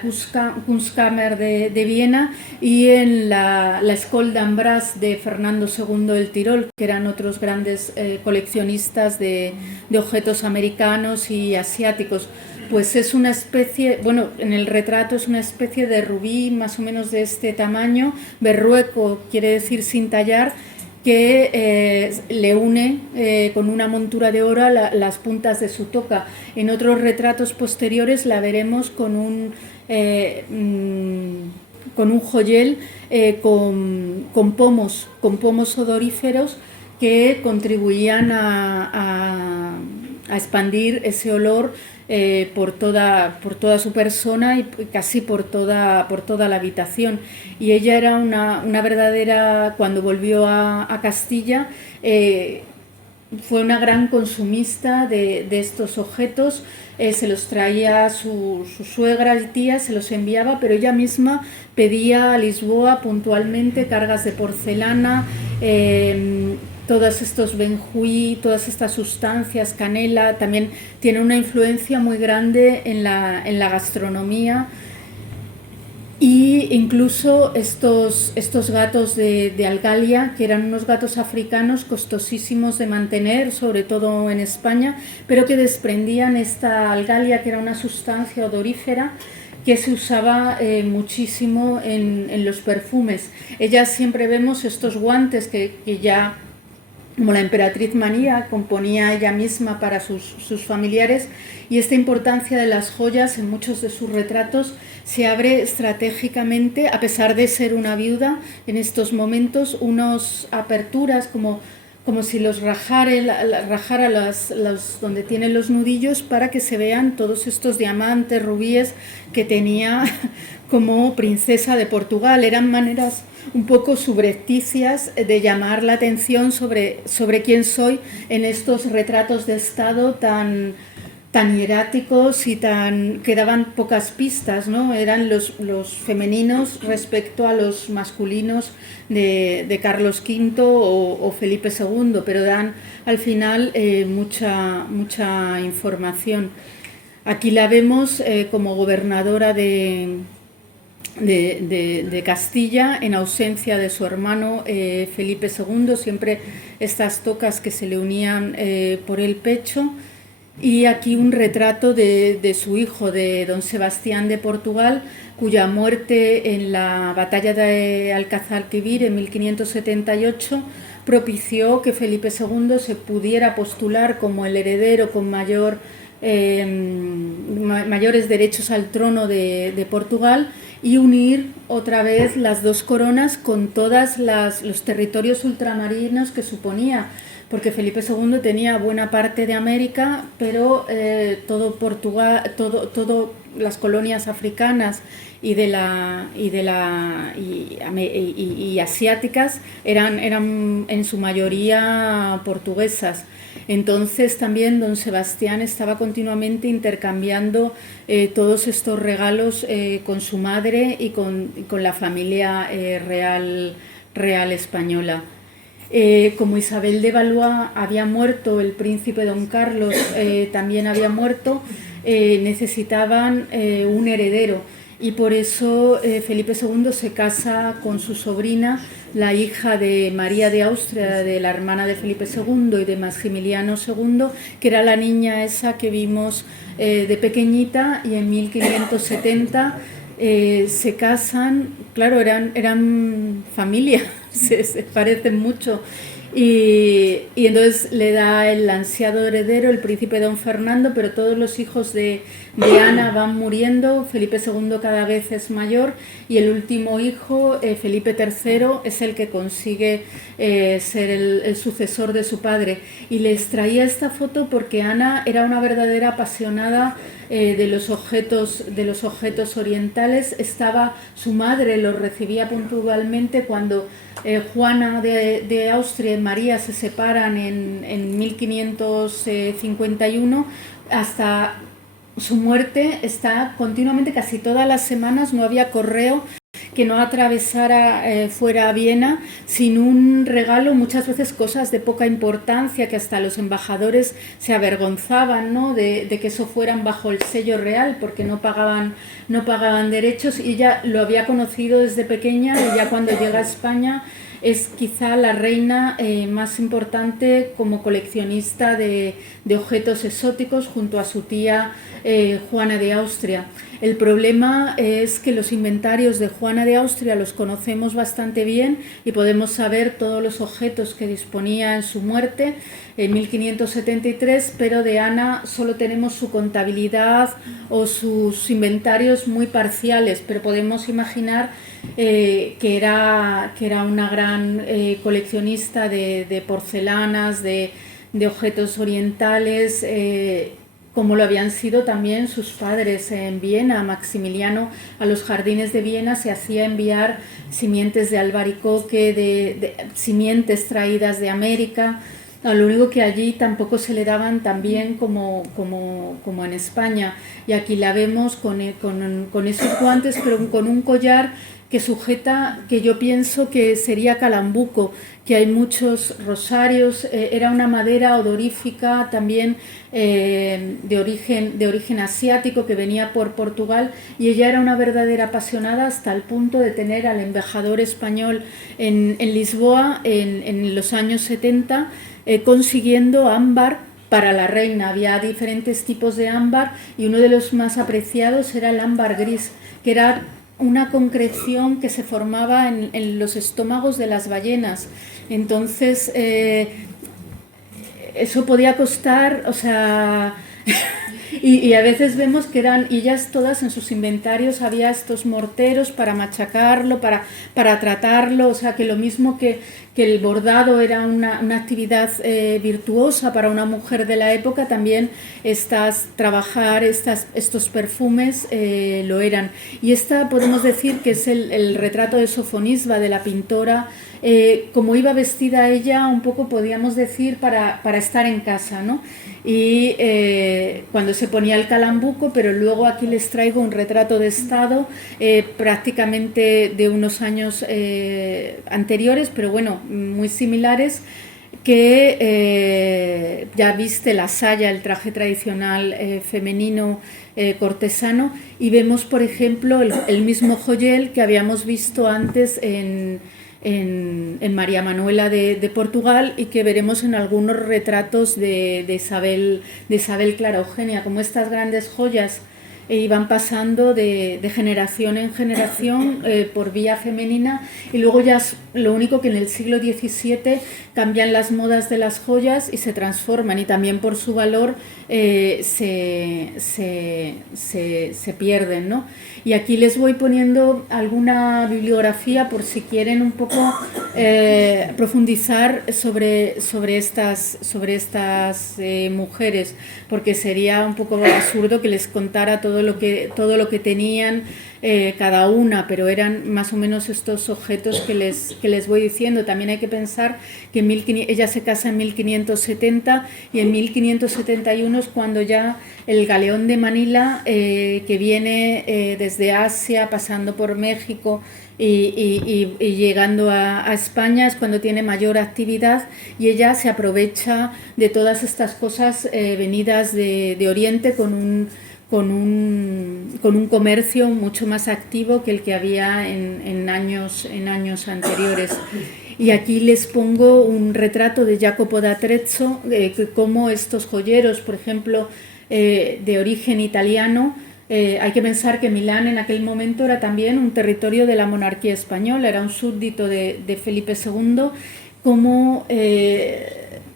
Kunstkammer de Viena y en la École d'Ambras de Fernando II del Tirol, que eran otros grandes coleccionistas de objetos americanos y asiáticos. Pues es una especie, bueno, en el retrato es una especie de rubí más o menos de este tamaño, berrueco quiere decir sin tallar, que le une con una montura de oro las puntas de su toca. En otros retratos posteriores la veremos con un joyel con pomos odoríferos que contribuían a expandir ese olor por toda su persona y casi por toda la habitación. Y ella era una verdadera, cuando volvió a Castilla, fue una gran consumista de estos objetos. Se los traía su suegra y tía, se los enviaba, pero ella misma pedía a Lisboa puntualmente cargas de porcelana, todos estos benjuí, todas estas sustancias, canela. También tiene una influencia muy grande en la gastronomía. Y incluso estos gatos de Algalia, que eran unos gatos africanos costosísimos de mantener, sobre todo en España, pero que desprendían esta algalia, que era una sustancia odorífera que se usaba muchísimo en los perfumes. Ellas siempre vemos estos guantes que ya, como la emperatriz María, componía ella misma para sus familiares, y esta importancia de las joyas en muchos de sus retratos se abre estratégicamente, a pesar de ser una viuda, en estos momentos unas aperturas como si los rajara donde tienen los nudillos, para que se vean todos estos diamantes, rubíes que tenía como princesa de Portugal. Eran maneras un poco subrepticias de llamar la atención sobre quién soy en estos retratos de Estado tan hieráticos y que daban pocas pistas, ¿no? Eran los femeninos respecto a los masculinos de Carlos V o Felipe II, pero dan al final mucha información. Aquí la vemos como gobernadora de Castilla, en ausencia de su hermano Felipe II, siempre estas tocas que se le unían por el pecho. Y aquí un retrato de su hijo, de don Sebastián de Portugal, cuya muerte en la batalla de Alcázar-Quibir en 1578 propició que Felipe II se pudiera postular como el heredero con mayores derechos al trono de Portugal, y unir otra vez las dos coronas con todos los territorios ultramarinos que suponía, porque Felipe II tenía buena parte de América, pero todo Portugal, todo las colonias africanas y asiáticas eran en su mayoría portuguesas. Entonces también don Sebastián estaba continuamente intercambiando todos estos regalos con su madre y con la familia real española. Como Isabel de Valois había muerto, el príncipe don Carlos también había muerto, necesitaban un heredero, y por eso Felipe II se casa con su sobrina, la hija de María de Austria, de la hermana de Felipe II y de Maximiliano II, que era la niña esa que vimos de pequeñita, y en 1570 se casan. Claro, eran familia, se parecen mucho, y entonces le da el ansiado heredero, el príncipe don Fernando, pero todos los hijos de Ana van muriendo. Felipe II cada vez es mayor, y el último hijo, Felipe III, es el que consigue ser el sucesor de su padre. Y les traía esta foto porque Ana era una verdadera apasionada de los objetos orientales. Su madre los recibía puntualmente cuando Juana de Austria y María se separan en 1551, hasta su muerte. Está continuamente, casi todas las semanas, no había correo que no atravesara fuera a Viena sin un regalo, muchas veces cosas de poca importancia, que hasta los embajadores se avergonzaban, ¿no?, de que eso fueran bajo el sello real, porque no pagaban derechos. Y ella lo había conocido desde pequeña, y ya cuando llega a España es quizá la reina más importante como coleccionista de objetos exóticos, junto a su tía Juana de Austria. El problema es que los inventarios de Juana de Austria los conocemos bastante bien y podemos saber todos los objetos que disponía en su muerte en 1573, pero de Ana solo tenemos su contabilidad o sus inventarios muy parciales, pero podemos imaginar que era una gran coleccionista de porcelanas, de objetos orientales, como lo habían sido también sus padres en Viena. Maximiliano, a los jardines de Viena se hacía enviar simientes de albaricoque, de simientes traídas de América. No, lo único que allí tampoco se le daban tan bien como en España, y aquí la vemos con esos guantes, pero con un collar que sujeta, que yo pienso que sería calambuco, que hay muchos rosarios, era una madera odorífica también de origen asiático que venía por Portugal, y ella era una verdadera apasionada hasta el punto de tener al embajador español en Lisboa en los años 70 consiguiendo ámbar para la reina. Había diferentes tipos de ámbar y uno de los más apreciados era el ámbar gris, que era una concreción que se formaba en los estómagos de las ballenas. Entonces, eso podía costar, o sea... Y a veces vemos que eran ellas todas en sus inventarios, había estos morteros para machacarlo, para tratarlo, o sea que lo mismo que el bordado era una actividad virtuosa para una mujer de la época, también trabajar estos perfumes lo eran. Y esta podemos decir que es el retrato de Sofonisba, de la pintora, como iba vestida ella, un poco podríamos decir para estar en casa, ¿no? Y cuando se ponía el calambuco, pero luego aquí les traigo un retrato de estado prácticamente de unos años anteriores, pero bueno, muy similares, que ya viste la saya, el traje tradicional femenino cortesano, y vemos por ejemplo el mismo joyel que habíamos visto antes en María Manuela de Portugal, y que veremos en algunos retratos de Isabel Clara Eugenia, como estas grandes joyas iban pasando de generación en generación por vía femenina, y luego ya lo único que en el siglo XVII cambian las modas de las joyas y se transforman, y también por su valor se pierden, ¿no? Y aquí les voy poniendo alguna bibliografía por si quieren un poco profundizar sobre estas mujeres, porque sería un poco absurdo que les contara todo lo que tenían cada una, pero eran más o menos estos objetos que les voy diciendo. También hay que pensar que ella se casa en 1570 y en 1571 es cuando ya el galeón de Manila, que viene desde Asia, pasando por México y llegando a España, es cuando tiene mayor actividad, y ella se aprovecha de todas estas cosas venidas de Oriente con un comercio mucho más activo que el que había en años anteriores. Y aquí les pongo un retrato de Jacopo da Trezzo, como estos joyeros, por ejemplo, de origen italiano. Hay que pensar que Milán en aquel momento era también un territorio de la monarquía española, era un súbdito de Felipe II, como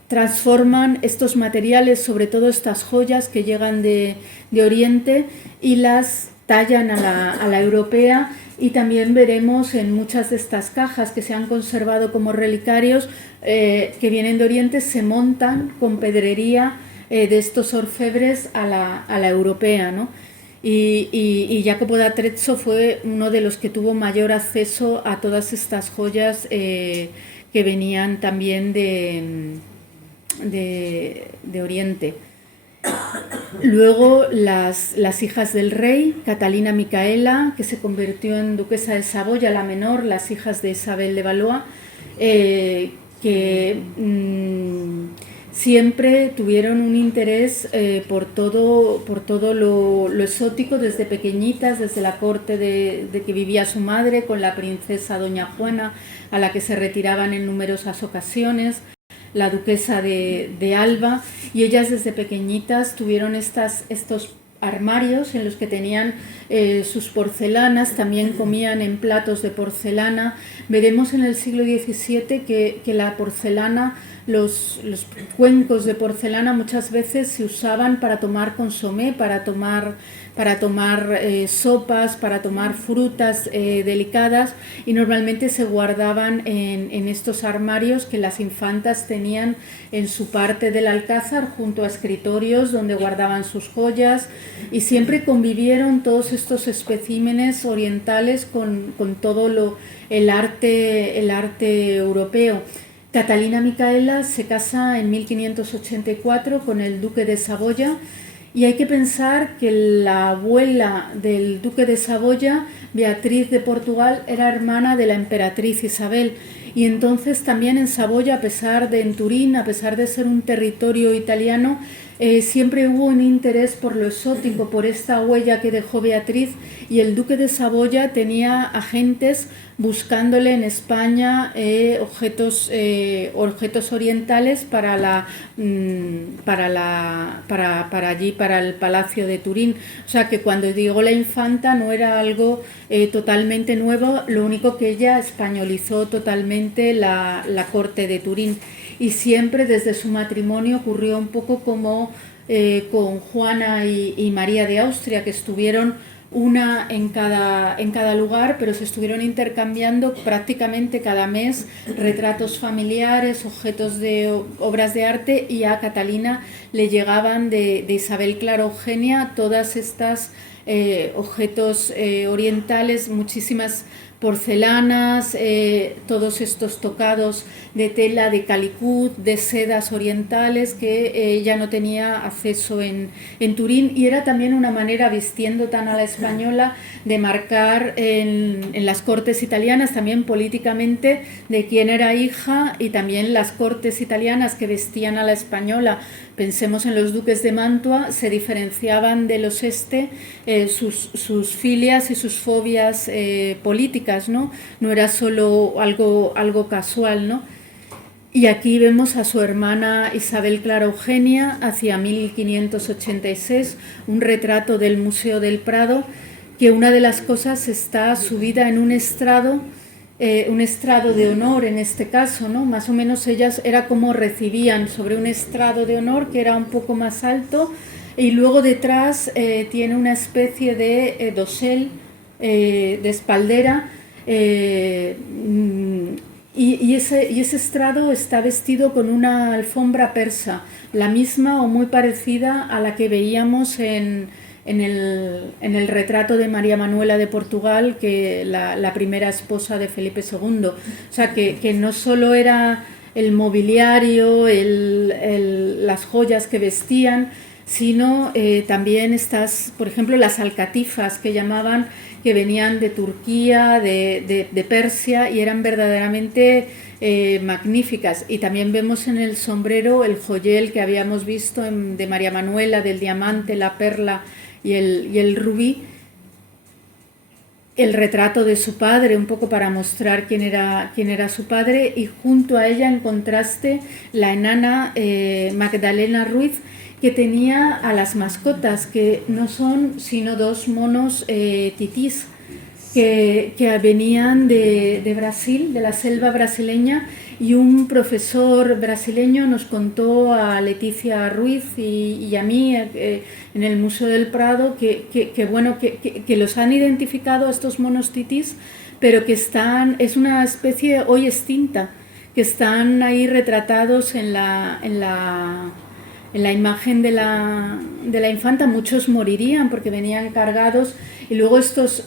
transforman estos materiales, sobre todo estas joyas que llegan de Oriente, y las tallan a la europea. Y también veremos en muchas de estas cajas que se han conservado como relicarios que vienen de Oriente, se montan con pedrería de estos orfebres a la europea, ¿no? Y Jacopo da Trezzo fue uno de los que tuvo mayor acceso a todas estas joyas que venían también de Oriente. Luego las hijas del rey, Catalina Micaela, que se convirtió en duquesa de Saboya, la menor, las hijas de Isabel de Valois, que siempre tuvieron un interés por todo lo exótico desde pequeñitas, desde la corte de que vivía su madre con la princesa Doña Juana, a la que se retiraban en numerosas ocasiones, la duquesa de Alba, y ellas desde pequeñitas tuvieron estos armarios en los que tenían sus porcelanas, también comían en platos de porcelana. Veremos en el siglo XVII que la porcelana, los cuencos de porcelana muchas veces se usaban para tomar consomé, para tomar sopas, para tomar frutas delicadas, y normalmente se guardaban en estos armarios que las infantas tenían en su parte del alcázar junto a escritorios donde guardaban sus joyas, y siempre convivieron todos estos especímenes orientales con todo el arte europeo. Catalina Micaela se casa en 1584 con el duque de Saboya, y hay que pensar que la abuela del duque de Saboya, Beatriz de Portugal, era hermana de la emperatriz Isabel. Y entonces también en Saboya, en Turín, a pesar de ser un territorio italiano, siempre hubo un interés por lo exótico, por esta huella que dejó Beatriz, y el duque de Saboya tenía agentes buscándole en España objetos orientales para el Palacio de Turín. O sea que cuando llegó la infanta no era algo totalmente nuevo, lo único que ella españolizó totalmente la corte de Turín. Y siempre desde su matrimonio ocurrió un poco como con Juana y María de Austria, que estuvieron una en cada lugar, pero se estuvieron intercambiando prácticamente cada mes retratos familiares, objetos de obras de arte, y a Catalina le llegaban de Isabel Clara Eugenia todas estas objetos orientales, muchísimas porcelanas, todos estos tocados de tela de calicut, de sedas orientales que ella no tenía acceso en Turín, y era también una manera, vistiendo tan a la española, de marcar en las cortes italianas también políticamente de quién era hija, y también las cortes italianas que vestían a la española. Pensemos en los duques de Mantua, se diferenciaban de los sus filias y sus fobias políticas, ¿no? No era solo algo casual, ¿no? Y aquí vemos a su hermana Isabel Clara Eugenia, hacia 1586, un retrato del Museo del Prado, que una de las cosas está subida en un estrado de honor en este caso, ¿no? Más o menos ellas era como recibían sobre un estrado de honor que era un poco más alto, y luego detrás tiene una especie de dosel, de espaldera, y ese estrado está vestido con una alfombra persa, la misma o muy parecida a la que veíamos en el retrato de María Manuela de Portugal, que la primera esposa de Felipe II. O sea, que no solo era el mobiliario, las joyas que vestían, sino también por ejemplo, las alcatifas que llamaban, que venían de Turquía, de Persia, y eran verdaderamente magníficas. Y también vemos en el sombrero el joyel que habíamos visto de María Manuela, del diamante, la perla y el rubí, el retrato de su padre, un poco para mostrar quién era su padre, y junto a ella, en contraste, la enana Magdalena Ruiz, que tenía a las mascotas, que no son sino dos monos titís, que venían de Brasil, de la selva brasileña, y un profesor brasileño nos contó, a Leticia Ruiz y a mí, en el Museo del Prado, que los han identificado a estos monos titís, pero que es una especie hoy extinta, que están ahí retratados en la imagen de la infanta. Muchos morirían porque venían cargados, y luego estos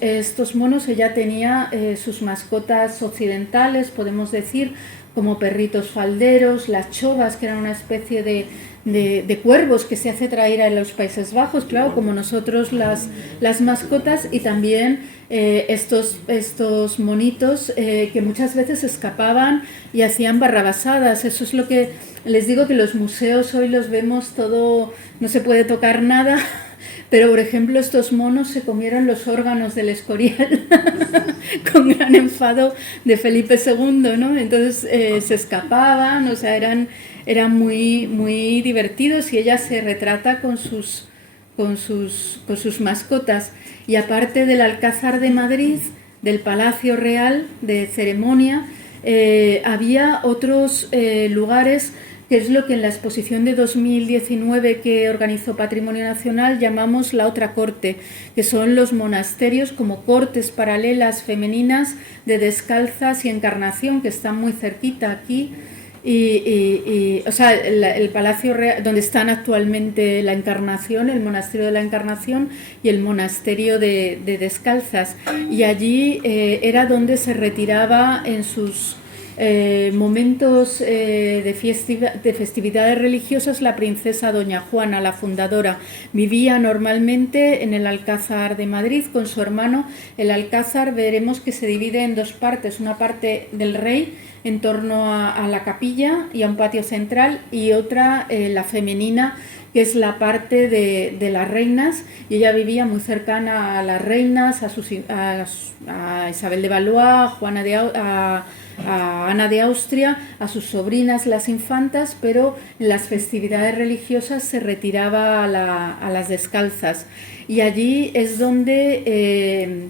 monos, ella tenía sus mascotas occidentales, podemos decir, como perritos falderos, las chovas, que eran una especie de cuervos que se hace traer a los Países Bajos, claro, como nosotros las mascotas, y también estos monitos que muchas veces escapaban y hacían barrabasadas. Eso es lo que les digo, que los museos hoy los vemos todo, no se puede tocar nada, pero por ejemplo estos monos se comieron los órganos del Escorial con gran enfado de Felipe II, ¿no? Entonces se escapaban, o sea, eran muy, muy divertidos, y ella se retrata con sus mascotas. Y aparte del Alcázar de Madrid, del Palacio Real de ceremonia, había otros lugares, que es lo que en la exposición de 2019 que organizó Patrimonio Nacional llamamos la otra corte, que son los monasterios como cortes paralelas femeninas de Descalzas y Encarnación, que están muy cerquita aquí, o sea, el Palacio Real, donde están actualmente la Encarnación, el Monasterio de la Encarnación y el Monasterio de Descalzas, y allí era donde se retiraba en sus momentos de festividades religiosas, la princesa Doña Juana, la fundadora, vivía normalmente en el Alcázar de Madrid con su hermano. El Alcázar veremos que se divide en dos partes, una parte del rey en torno a la capilla y a un patio central, y otra, la femenina, que es la parte de las reinas, y ella vivía muy cercana a las reinas, a Isabel de Valois, a Ana de Austria, a sus sobrinas las infantas, pero en las festividades religiosas se retiraba a las descalzas, y allí es donde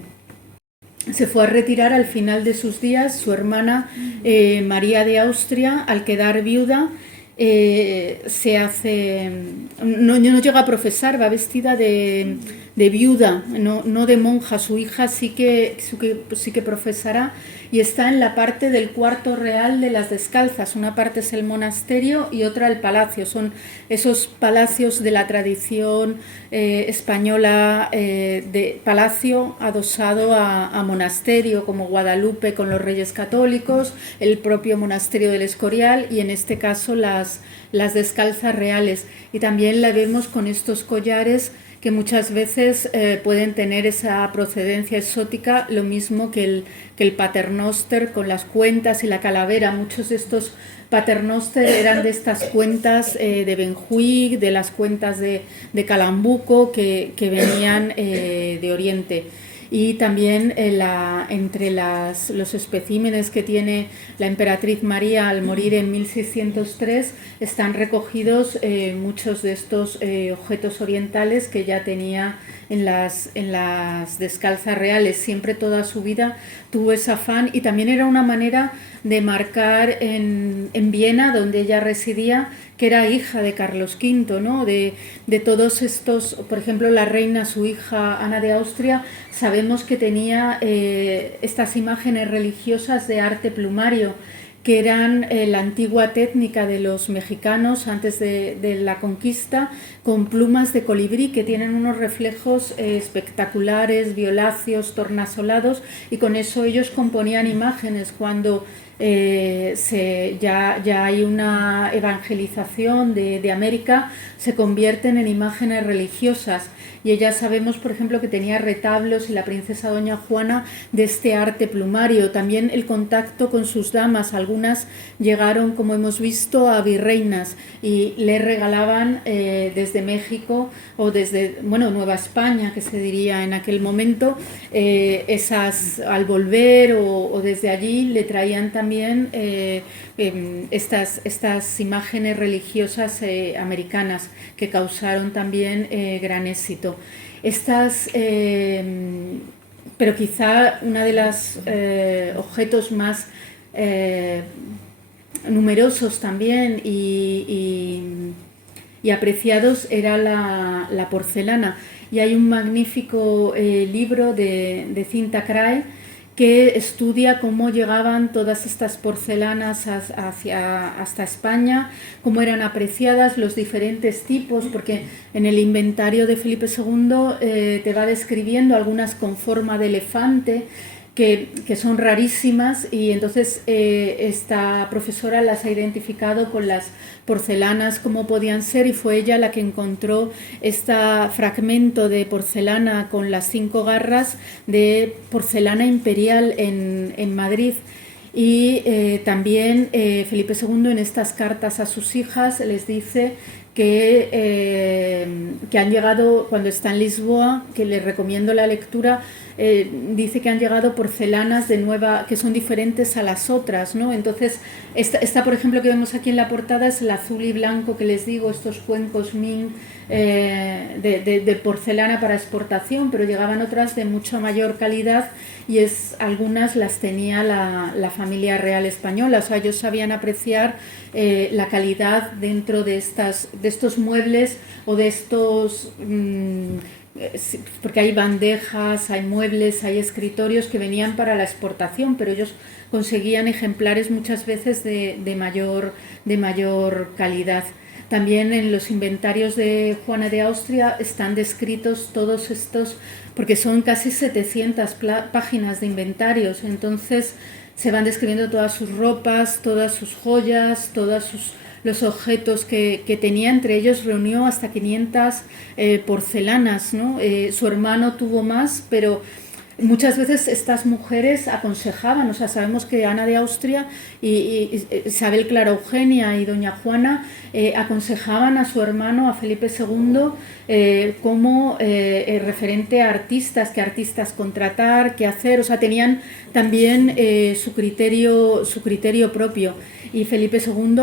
se fue a retirar al final de sus días su hermana María de Austria. Al quedar viuda, no llega a profesar, va vestida de viuda, no de monja. Su hija sí que profesará, y está en la parte del cuarto real de las descalzas. Una parte es el monasterio y otra el palacio. Son esos palacios de la tradición española, de palacio adosado a monasterio, como Guadalupe con los Reyes Católicos, el propio monasterio del Escorial, y en este caso las descalzas reales. Y también la vemos con estos collares que muchas veces pueden tener esa procedencia exótica, lo mismo que el paternoster con las cuentas y la calavera. Muchos de estos paternoster eran de estas cuentas de Benjuig, de las cuentas de Calambuco, que venían de Oriente. Y también entre los especímenes que tiene la emperatriz María al morir en 1603 están recogidos muchos de estos objetos orientales que ya tenía en las descalzas reales. Siempre, toda su vida, tuvo ese afán, y también era una manera de marcar en Viena, donde ella residía, que era hija de Carlos V, ¿no? De todos estos, por ejemplo, la reina, su hija Ana de Austria, sabemos que tenía estas imágenes religiosas de arte plumario, que eran la antigua técnica de los mexicanos antes de la conquista, con plumas de colibrí que tienen unos reflejos espectaculares, violáceos, tornasolados, y con eso ellos componían imágenes. Cuando ya hay una evangelización de América, se convierten en imágenes religiosas. Y ella, sabemos, por ejemplo, que tenía retablos, y la princesa Doña Juana, de este arte plumario. También el contacto con sus damas, algunas llegaron, como hemos visto, a virreinas, y le regalaban desde México o desde Nueva España, que se diría en aquel momento, al volver o desde allí le traían también estas imágenes religiosas americanas, que causaron también gran éxito. Pero quizá una de los objetos más numerosos también y apreciados era la porcelana. Y hay un magnífico libro de Cinta Crae, que estudia cómo llegaban todas estas porcelanas hasta España, cómo eran apreciadas, los diferentes tipos, porque en el inventario de Felipe II te va describiendo algunas con forma de elefante, que son rarísimas, y entonces esta profesora las ha identificado con las porcelanas como podían ser, y fue ella la que encontró este fragmento de porcelana con las 5 garras de porcelana imperial en Madrid. Y también Felipe II, en estas cartas a sus hijas, les dice que han llegado, cuando está en Lisboa, que les recomiendo la lectura, dice que han llegado porcelanas de nueva, que son diferentes a las otras, ¿no? Entonces, esta, por ejemplo, que vemos aquí en la portada, es el azul y blanco que les digo, estos cuencos Ming de porcelana para exportación, pero llegaban otras de mucha mayor calidad, y algunas las tenía la familia real española. O sea, ellos sabían apreciar la calidad dentro de estos muebles, o de estos porque hay bandejas, hay muebles, hay escritorios que venían para la exportación, pero ellos conseguían ejemplares muchas veces de mayor calidad. También en los inventarios de Juana de Austria están descritos todos estos, porque son casi 700 páginas de inventarios. Entonces se van describiendo todas sus ropas, todas sus joyas, los objetos que tenía. Entre ellos reunió hasta 500 porcelanas, ¿no? Su hermano tuvo más, pero muchas veces estas mujeres aconsejaban, o sea, sabemos que Ana de Austria y Isabel Clara Eugenia y doña Juana aconsejaban a su hermano, a Felipe II, como referente a artistas, qué artistas contratar, qué hacer, o sea, tenían también su criterio propio. Y Felipe II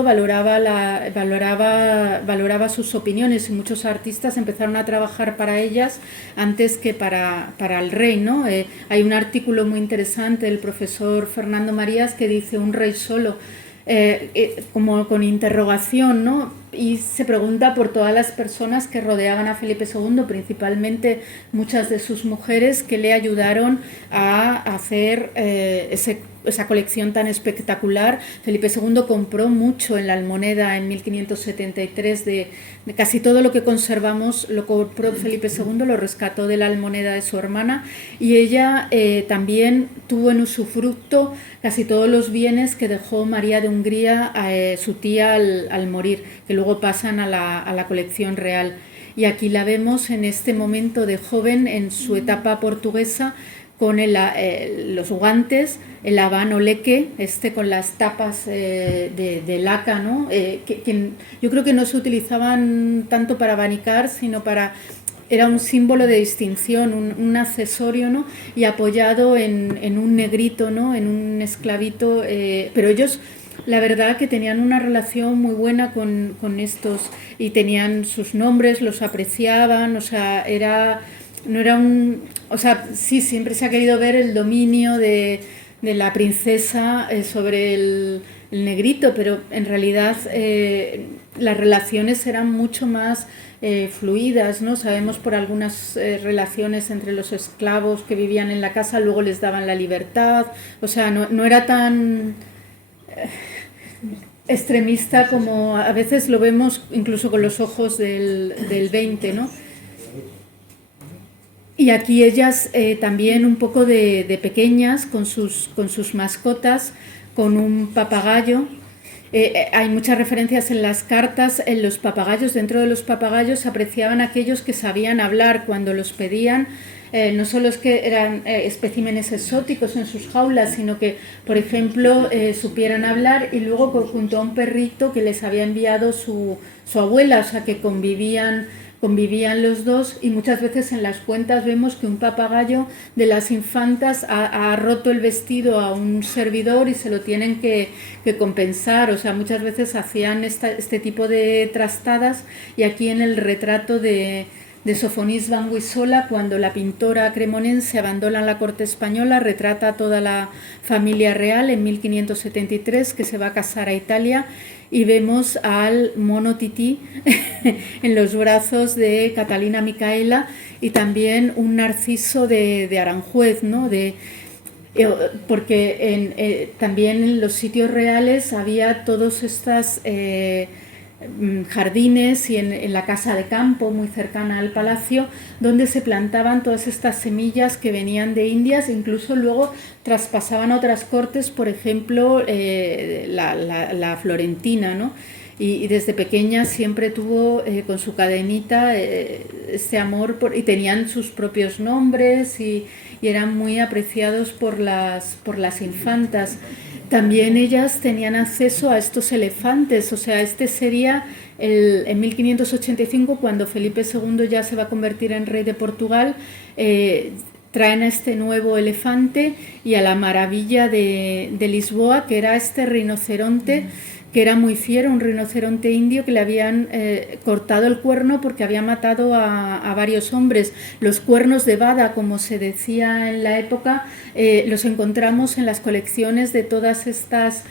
valoraba sus opiniones, y muchos artistas empezaron a trabajar para ellas antes que para el rey, ¿no? Hay un artículo muy interesante del profesor Fernando Marías que dice un rey solo, como con interrogación, ¿no? Y se pregunta por todas las personas que rodeaban a Felipe II, principalmente muchas de sus mujeres que le ayudaron a hacer esa colección tan espectacular. Felipe II compró mucho en la Almoneda en 1573, de casi todo lo que conservamos lo compró Felipe II, lo rescató de la Almoneda de su hermana, y ella también tuvo en usufructo casi todos los bienes que dejó María de Hungría, su tía, al morir, que luego pasan a la colección real. Y aquí la vemos en este momento de joven, en su etapa portuguesa, con los guantes, el habano leque, con las tapas de laca, ¿no? Que yo creo que no se utilizaban tanto para abanicar, sino era un símbolo de distinción, un accesorio, ¿no? Y apoyado en un negrito, ¿no? En un esclavito, pero ellos, la verdad, que tenían una relación muy buena con estos, y tenían sus nombres, los apreciaban, o sea, no era o sea, sí, siempre se ha querido ver el dominio de la princesa sobre el negrito, pero en realidad las relaciones eran mucho más fluidas, ¿no? Sabemos por algunas relaciones entre los esclavos que vivían en la casa, luego les daban la libertad, o sea, no era tan extremista como a veces lo vemos incluso con los ojos del 20, ¿no? Y aquí ellas también un poco de pequeñas, con sus mascotas, con un papagayo. Hay muchas referencias en las cartas, en los papagayos. Dentro de los papagayos apreciaban aquellos que sabían hablar cuando los pedían. No solo es que eran especímenes exóticos en sus jaulas, sino que, por ejemplo, supieran hablar, y luego junto a un perrito que les había enviado su abuela, o sea, que convivían los dos, y muchas veces en las cuentas vemos que un papagayo de las infantas ha roto el vestido a un servidor y se lo tienen que compensar, o sea, muchas veces hacían este tipo de trastadas. Y aquí en el retrato de Sofonis van Guisola, cuando la pintora cremonense abandona la corte española, retrata a toda la familia real en 1573, que se va a casar a Italia, y vemos al mono Tití en los brazos de Catalina Micaela, y también un narciso de Aranjuez, ¿no? Porque también en los sitios reales había todos estas jardines, y en la casa de campo muy cercana al palacio, donde se plantaban todas estas semillas que venían de Indias, e incluso luego traspasaban a otras cortes, por ejemplo la florentina, ¿no? Y desde pequeña siempre tuvo con su cadenita este amor y tenían sus propios nombres, y eran muy apreciados por las infantas. También ellas tenían acceso a estos elefantes, o sea, sería en 1585, cuando Felipe II ya se va a convertir en rey de Portugal, traen a este nuevo elefante, y a la maravilla de Lisboa, que era este rinoceronte, que era muy fiero, un rinoceronte indio que le habían cortado el cuerno porque había matado a varios hombres. Los cuernos de Bada, como se decía en la época, los encontramos en las colecciones de todas estas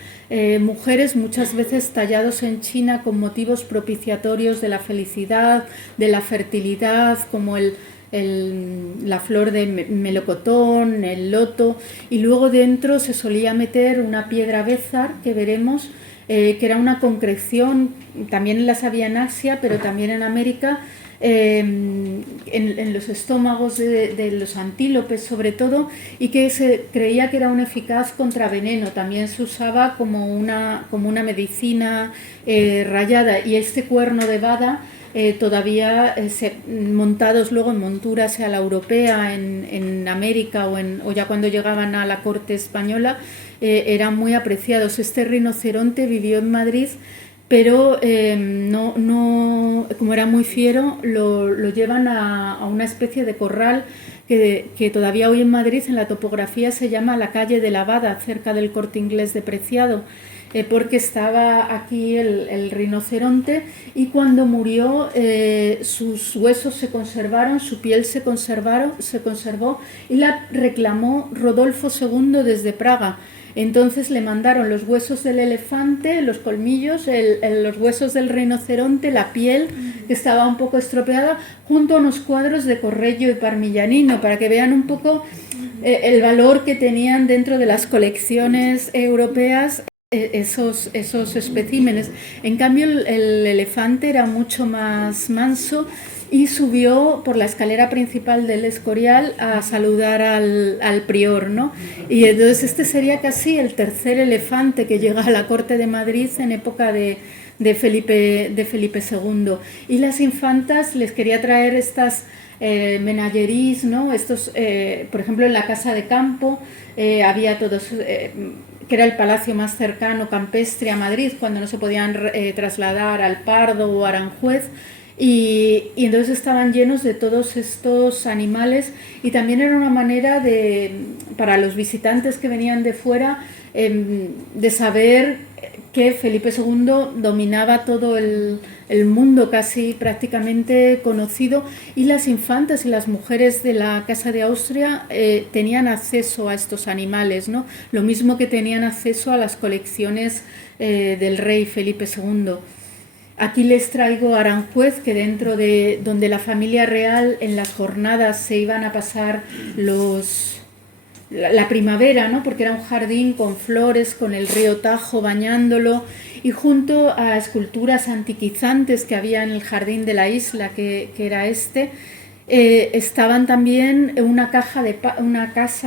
mujeres, muchas veces tallados en China con motivos propiciatorios de la felicidad, de la fertilidad, como la flor de melocotón, el loto, y luego dentro se solía meter una piedra bézar, que veremos, que era una concreción, también las había en Asia, pero también en América, en los estómagos de los antílopes sobre todo, y que se creía que era un eficaz contraveneno. También se usaba como una medicina rayada, y este cuerno de bada todavía montados luego en monturas a la europea en América o ya cuando llegaban a la corte española eran muy apreciados. Este rinoceronte vivió en Madrid, pero como era muy fiero, lo llevan a una especie de corral que todavía hoy en Madrid en la topografía se llama la calle de la Bada, cerca del Corte Inglés de Preciado, porque estaba aquí el rinoceronte, y cuando murió sus huesos se conservaron, su piel se conservó y la reclamó Rodolfo II desde Praga. Entonces le mandaron los huesos del elefante, los colmillos, los huesos del rinoceronte, la piel, que estaba un poco estropeada, junto a unos cuadros de Correggio y Parmigianino, para que vean un poco el valor que tenían dentro de las colecciones europeas esos especímenes. En cambio, el elefante era mucho más manso y subió por la escalera principal del Escorial a saludar al prior, ¿no? Y entonces este sería casi el tercer elefante que llega a la corte de Madrid en época de Felipe II. Y las infantas, les quería traer estas menageries, ¿no? Estos, por ejemplo, en la Casa de Campo había todos... que era el palacio más cercano campestre a Madrid, cuando no se podían trasladar al Pardo o Aranjuez, y entonces estaban llenos de todos estos animales, y también era una manera para los visitantes que venían de fuera de saber que Felipe II dominaba todo el mundo casi prácticamente conocido, y las infantas y las mujeres de la Casa de Austria tenían acceso a estos animales, ¿no? Lo mismo que tenían acceso a las colecciones del rey Felipe II. Aquí les traigo Aranjuez, que dentro de donde la familia real en las jornadas se iban a pasar la primavera, ¿no? Porque era un jardín con flores, con el río Tajo bañándolo, y junto a esculturas antiquizantes que había en el jardín de la isla, que era estaban también una casa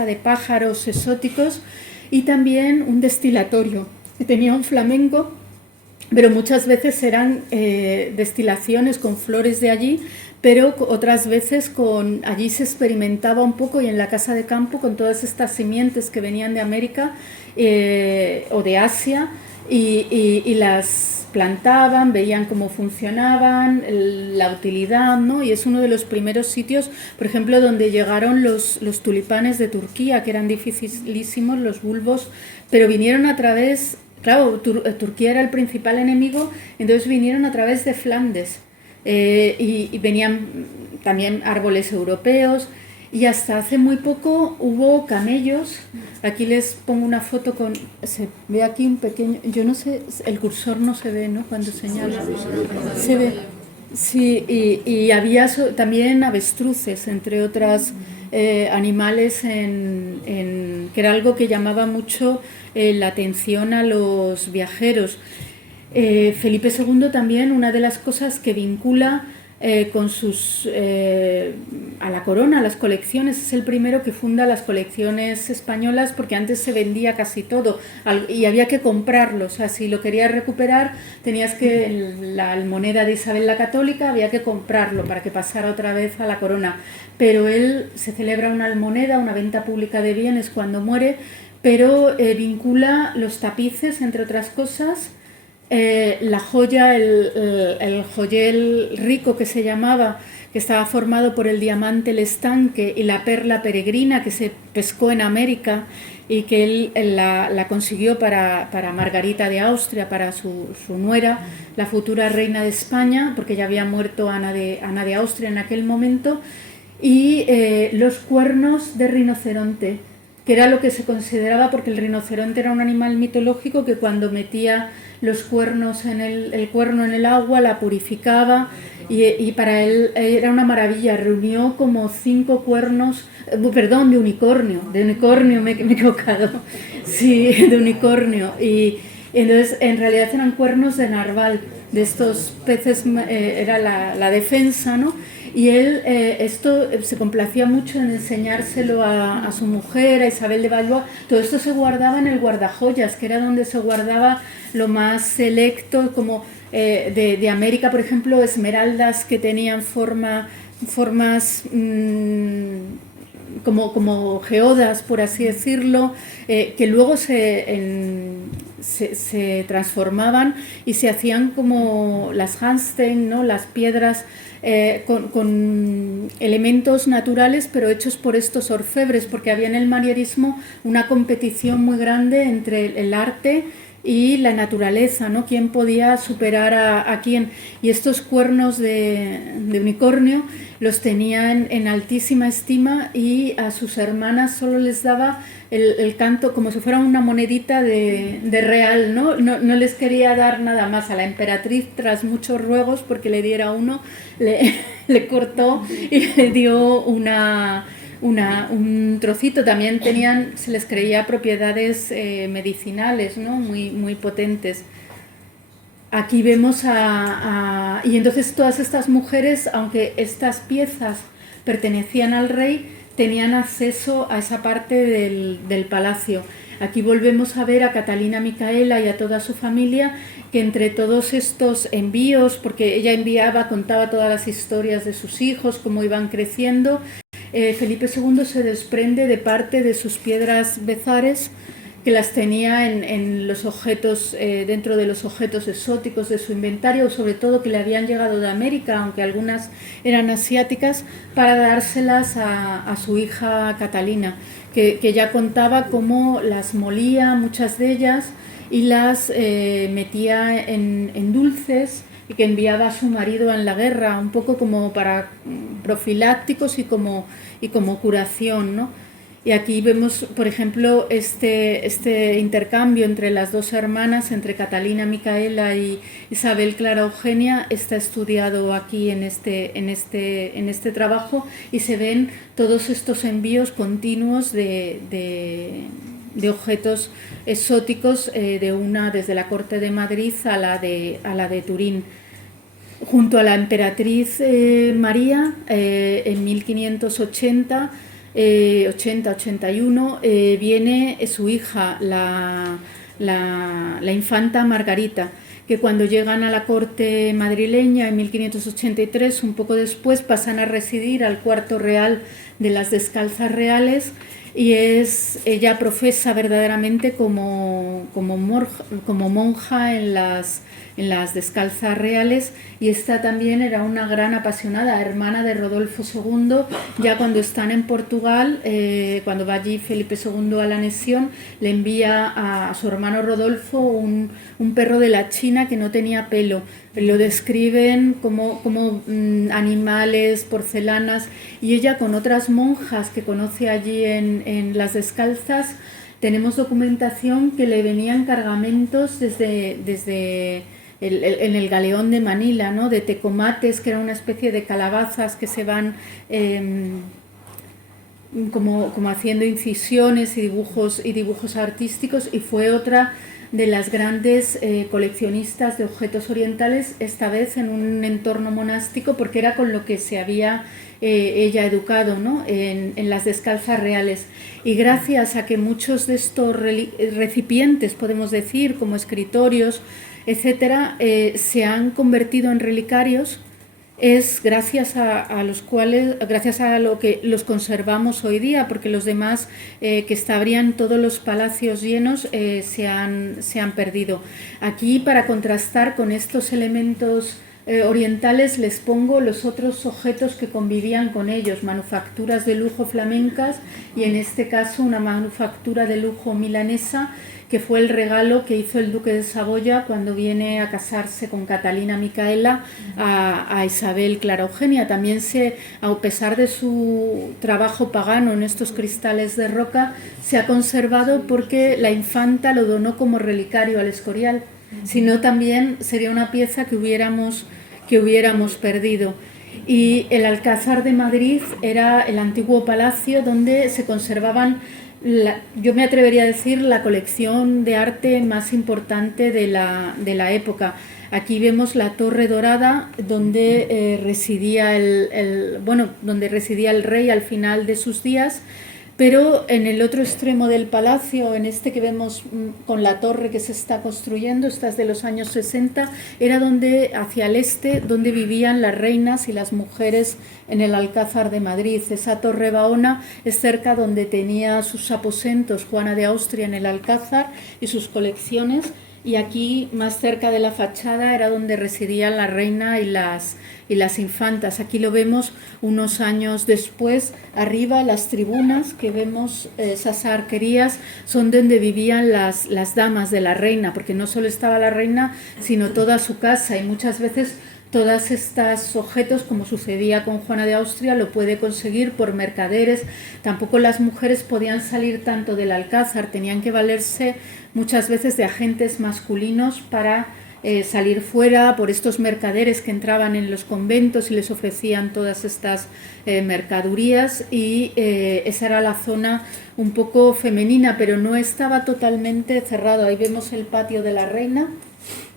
de pájaros exóticos, y también un destilatorio que tenía un flamenco, pero muchas veces eran destilaciones con flores de allí, pero otras veces allí se experimentaba un poco, y en la Casa de Campo con todas estas simientes que venían de América o de Asia, y las plantaban, veían cómo funcionaban, la utilidad, ¿no? Y es uno de los primeros sitios, por ejemplo, donde llegaron los tulipanes de Turquía, que eran dificilísimos, los bulbos, pero vinieron a través... Claro, Turquía era el principal enemigo, entonces vinieron a través de Flandes, y venían también árboles europeos, y hasta hace muy poco hubo camellos. Aquí les pongo una foto se ve aquí un pequeño, yo no sé, el cursor no se ve, ¿no? Cuando señala, se ve. Sí, y había también avestruces, entre otras animales, que era algo que llamaba mucho la atención a los viajeros. Felipe II también, una de las cosas que vincula con a la corona, a las colecciones, es el primero que funda las colecciones españolas, porque antes se vendía casi todo y había que comprarlo. O sea, si lo querías recuperar, tenías que, la almoneda de Isabel la Católica, había que comprarlo para que pasara otra vez a la corona. Pero se celebra una almoneda, una venta pública de bienes cuando muere, pero vincula los tapices, entre otras cosas, la joya, el joyel rico que se llamaba, que estaba formado por el diamante El Estanque y la perla peregrina, que se pescó en América y que él la consiguió para Margarita de Austria, para su nuera, la futura reina de España, porque ya había muerto Ana de Austria en aquel momento, y los cuernos de rinoceronte, que era lo que se consideraba, porque el rinoceronte era un animal mitológico que cuando metía los cuernos el cuerno en el agua la purificaba, y para él era una maravilla. Reunió como 5 cuernos, perdón, de unicornio, me he equivocado, sí, de unicornio, y entonces en realidad eran cuernos de narval. estos peces era la defensa, ¿no? Y él esto se complacía mucho en enseñárselo a su mujer, a Isabel de Valois. Todo esto se guardaba en el guardajoyas, que era donde se guardaba lo más selecto, como de América, por ejemplo, esmeraldas que tenían formas como geodas, por así decirlo, que luego se transformaban y se hacían como las Hanstein, ¿no? Las piedras con elementos naturales, pero hechos por estos orfebres, porque había en el manierismo una competición muy grande entre el arte y la naturaleza, ¿no? ¿Quién podía superar a quién? Y estos cuernos de unicornio los tenían en altísima estima, y a sus hermanas solo les daba el canto como si fuera una monedita de real, ¿no? No les quería dar nada más. A la emperatriz, tras muchos ruegos porque le diera uno, le cortó y le dio un trocito. También se les creía propiedades medicinales, ¿no? Muy potentes. Aquí vemos y entonces todas estas mujeres, aunque estas piezas pertenecían al rey, tenían acceso a esa parte del palacio. Aquí volvemos a ver a Catalina Micaela y a toda su familia, que entre todos estos envíos, porque ella contaba todas las historias de sus hijos, cómo iban creciendo, Felipe II se desprende de parte de sus piedras bezares, que las tenía en los objetos, dentro de los objetos exóticos de su inventario, sobre todo que le habían llegado de América, aunque algunas eran asiáticas, para dárselas a su hija Catalina, que ya contaba cómo las molía, muchas de ellas, y las metía en dulces, y que enviaba a su marido en la guerra, un poco como para profilácticos y como curación, ¿no? Y aquí vemos, por ejemplo, este intercambio entre las dos hermanas, entre Catalina Micaela y Isabel Clara Eugenia, está estudiado aquí en este trabajo, y se ven todos estos envíos continuos de objetos exóticos, desde la corte de Madrid a la de Turín. Junto a la emperatriz María, en 1580, 80-81, viene su hija, la infanta Margarita, que cuando llegan a la corte madrileña en 1583, un poco después, pasan a residir al cuarto real de las Descalzas Reales, y ella profesa verdaderamente como monja en las Descalzas Reales, y esta también era una gran apasionada, hermana de Rodolfo II. Ya cuando están en Portugal, cuando va allí Felipe II a la anexión, le envía a su hermano Rodolfo un perro de la China que no tenía pelo. Lo describen como animales, porcelanas, y ella, con otras monjas que conoce allí en las Descalzas, tenemos documentación que le venían cargamentos desde en el galeón de Manila, ¿no? De tecomates, que era una especie de calabazas que se van como haciendo incisiones y dibujos artísticos, y fue otra de las grandes coleccionistas de objetos orientales, esta vez en un entorno monástico, porque era con lo que se había ella educado, ¿no? en las Descalzas Reales. Y gracias a que muchos de estos recipientes, podemos decir, como escritorios, etcétera, se han convertido en relicarios, es gracias a lo que los conservamos hoy día, porque los demás que estarían todos los palacios llenos se han perdido. Aquí, para contrastar con estos elementos orientales, les pongo los otros objetos que convivían con ellos, manufacturas de lujo flamencas, y en este caso una manufactura de lujo milanesa, que fue el regalo que hizo el duque de Saboya cuando viene a casarse con Catalina Micaela a Isabel Clara Eugenia. También a pesar de su trabajo pagano en estos cristales de roca, se ha conservado porque la infanta lo donó como relicario al Escorial. Si no, también sería una pieza que hubiéramos perdido. Y el Alcázar de Madrid era el antiguo palacio donde se conservaban yo me atrevería a decir, la colección de arte más importante de la época. Aquí vemos la Torre Dorada, donde residía donde residía el rey al final de sus días, pero en el otro extremo del palacio, en este que vemos con la torre que se está construyendo, esta es de los años 60, era donde, hacia el este, donde vivían las reinas y las mujeres en el Alcázar de Madrid. Esa Torre Baona es cerca donde tenía sus aposentos Juana de Austria en el Alcázar y sus colecciones, y aquí, más cerca de la fachada, era donde residían la reina y las infantas. Aquí lo vemos unos años después. Arriba, las tribunas que vemos, esas arquerías, son donde vivían las damas de la reina, porque no solo estaba la reina, sino toda su casa, y muchas veces todos estos objetos, como sucedía con Juana de Austria, lo puede conseguir por mercaderes. Tampoco las mujeres podían salir tanto del Alcázar, tenían que valerse muchas veces de agentes masculinos para salir fuera, por estos mercaderes que entraban en los conventos y les ofrecían todas estas mercadurías, y esa era la zona un poco femenina, pero no estaba totalmente cerrado. Ahí vemos el patio de la reina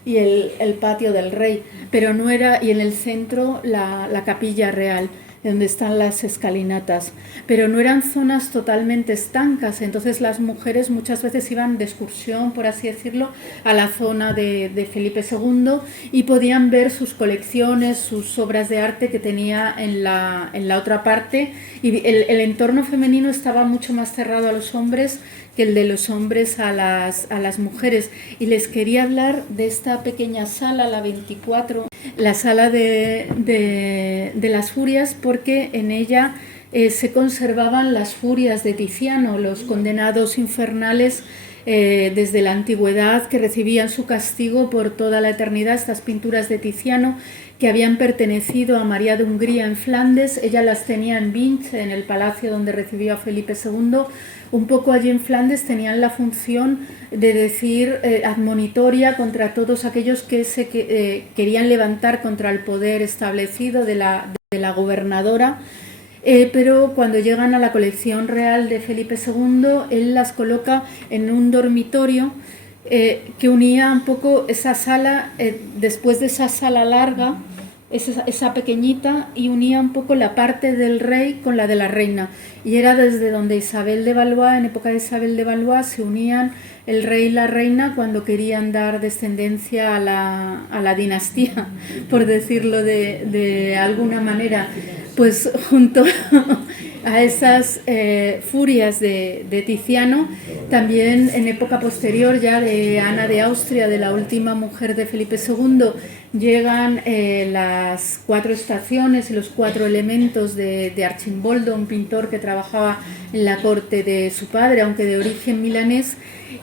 y el patio del rey, pero no era, y en el centro la capilla real, donde están las escalinatas, pero no eran zonas totalmente estancas. Entonces las mujeres muchas veces iban de excursión, por así decirlo, a la zona de Felipe II, y podían ver sus colecciones, sus obras de arte que tenía en la otra parte, y el entorno femenino estaba mucho más cerrado a los hombres que el de los hombres a las mujeres. Y les quería hablar de esta pequeña sala, la 24, la sala de las Furias, porque en ella se conservaban las furias de Tiziano, los condenados infernales desde la antigüedad, que recibían su castigo por toda la eternidad. Estas pinturas de Tiziano, que habían pertenecido a María de Hungría en Flandes, ella las tenía en Binch, en el palacio donde recibió a Felipe II. Un poco allí en Flandes tenían la función de decir admonitoria contra todos aquellos que querían levantar contra el poder establecido de la gobernadora. Pero cuando llegan a la colección real de Felipe II, él las coloca en un dormitorio que unía un poco esa sala, después de esa sala larga, esa pequeñita, y unía un poco la parte del rey con la de la reina, y era desde donde Isabel de Valois, en época de Isabel de Valois, se unían el rey y la reina cuando querían dar descendencia a la dinastía, por decirlo de alguna manera. Pues junto a esas furias de Tiziano, también en época posterior, ya de Ana de Austria, de la última mujer de Felipe II, llegan las 4 estaciones y los 4 elementos de Arcimboldo, un pintor que trabajaba en la corte de su padre, aunque de origen milanés.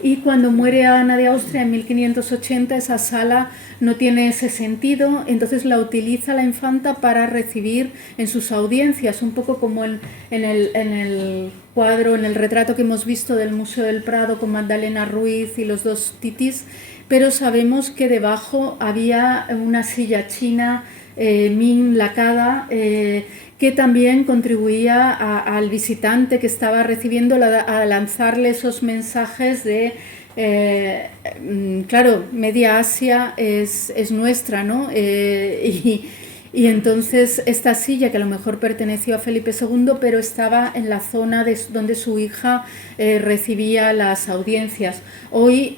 Y cuando muere Ana de Austria en 1580, esa sala no tiene ese sentido, entonces la utiliza la infanta para recibir en sus audiencias, un poco como en el cuadro, en el retrato que hemos visto del Museo del Prado con Magdalena Ruiz y los 2 titis, pero sabemos que debajo había una silla china Ming lacada, que también contribuía al visitante que estaba recibiendo a lanzarle esos mensajes de claro, Media Asia es nuestra, ¿no? Y entonces esta silla, que a lo mejor perteneció a Felipe II, pero estaba en la zona donde su hija recibía las audiencias. Hoy,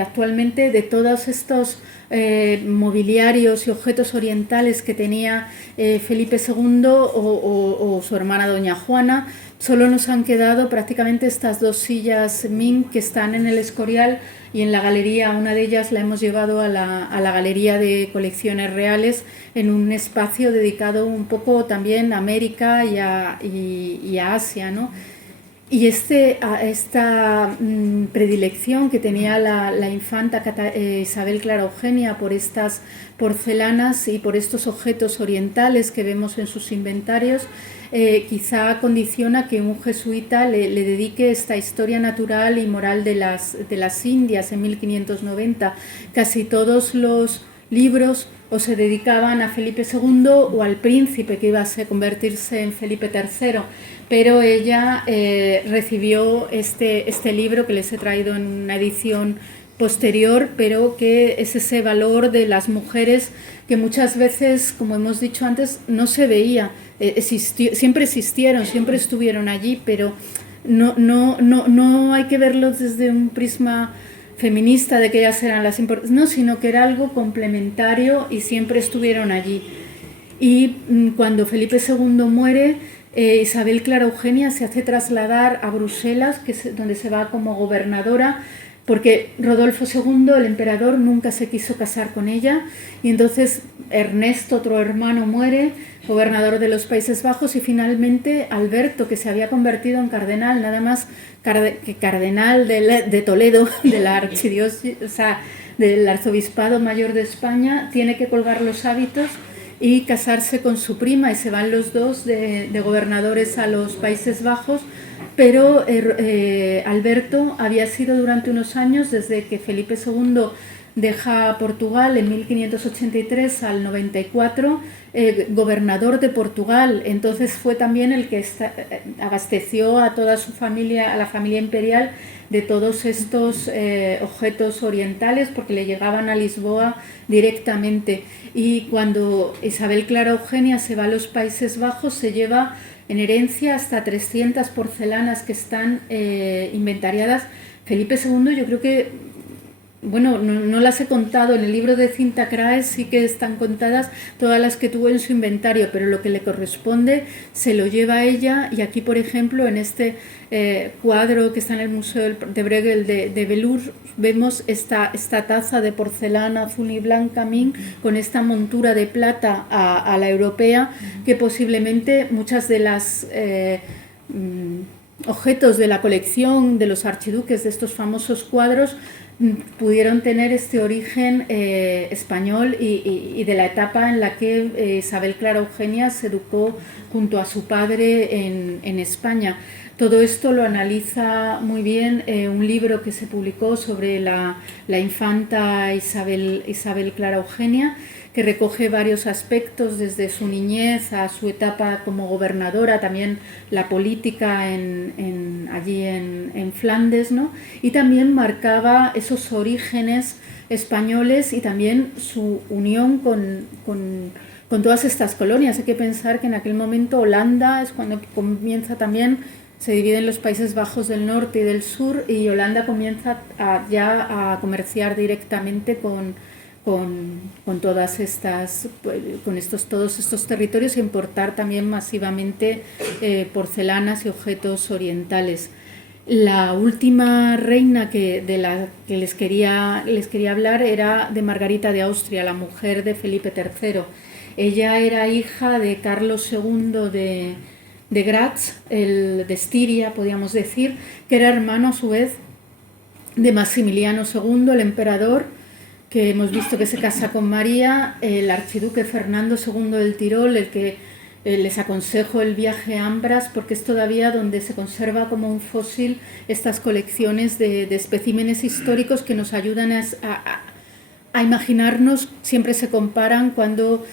actualmente, de todos estos mobiliarios y objetos orientales que tenía Felipe II o su hermana Doña Juana, solo nos han quedado prácticamente estas 2 sillas Ming que están en el Escorial y en la galería. Una de ellas la hemos llevado a la Galería de Colecciones Reales, en un espacio dedicado un poco también a América y a Asia, ¿no? Y esta predilección que tenía la infanta Isabel Clara Eugenia por estas porcelanas y por estos objetos orientales que vemos en sus inventarios, quizá condiciona que un jesuita le dedique esta historia natural y moral de las Indias en 1590. Casi todos los libros o se dedicaban a Felipe II o al príncipe que iba a convertirse en Felipe III, pero ella recibió este libro que les he traído en una edición posterior, pero que es ese valor de las mujeres que muchas veces, como hemos dicho antes, no se veía. Siempre existieron, siempre estuvieron allí, pero no hay que verlos desde un prisma feminista de que ellas eran las importantes, no, sino que era algo complementario y siempre estuvieron allí. Y cuando Felipe II muere, Isabel Clara Eugenia se hace trasladar a Bruselas, donde se va como gobernadora, porque Rodolfo II, el emperador, nunca se quiso casar con ella, y entonces Ernesto, otro hermano, muere, gobernador de los Países Bajos, y finalmente Alberto, que se había convertido en cardenal, nada más que cardenal de Toledo, de la archidiócesis, o sea, del Arzobispado Mayor de España, tiene que colgar los hábitos y casarse con su prima, y se van los dos de gobernadores a los Países Bajos. Pero Alberto había sido durante unos años, desde que Felipe II deja Portugal en 1583 al 94, gobernador de Portugal. Entonces fue también el que abasteció a toda su familia, a la familia imperial, de todos estos objetos orientales, porque le llegaban a Lisboa directamente. Y cuando Isabel Clara Eugenia se va a los Países Bajos, se lleva en herencia hasta 300 porcelanas que están inventariadas. Felipe II, yo creo que, bueno, no las he contado, en el libro de Cinta Craes sí que están contadas todas las que tuvo en su inventario, pero lo que le corresponde se lo lleva a ella. Y aquí, por ejemplo, en este cuadro que está en el Museo de Bruegel de Velour, vemos esta taza de porcelana azul y blanca Ming, con esta montura de plata a la europea, que posiblemente muchas de las objetos de la colección de los archiduques de estos famosos cuadros pudieron tener este origen español y de la etapa en la que Isabel Clara Eugenia se educó junto a su padre en España. Todo esto lo analiza muy bien un libro que se publicó sobre la infanta Isabel Clara Eugenia, que recoge varios aspectos, desde su niñez a su etapa como gobernadora, también la política allí en Flandes, ¿no? Y también marcaba esos orígenes españoles y también su unión con todas estas colonias. Hay que pensar que en aquel momento Holanda es cuando comienza también, se dividen los Países Bajos del norte y del sur, y Holanda comienza ya a comerciar directamente con todas estas, todos estos territorios, e importar también masivamente porcelanas y objetos orientales. La última reina de la que les quería hablar era de Margarita de Austria, la mujer de Felipe III. Ella era hija de Carlos II de Graz, de Estiria, podríamos decir, que era hermano a su vez de Maximiliano II, el emperador, que hemos visto que se casa con María, el archiduque Fernando II del Tirol, el que les aconsejo el viaje a Ambras, porque es todavía donde se conserva como un fósil estas colecciones de especímenes históricos que nos ayudan a imaginarnos. Siempre se comparan cuando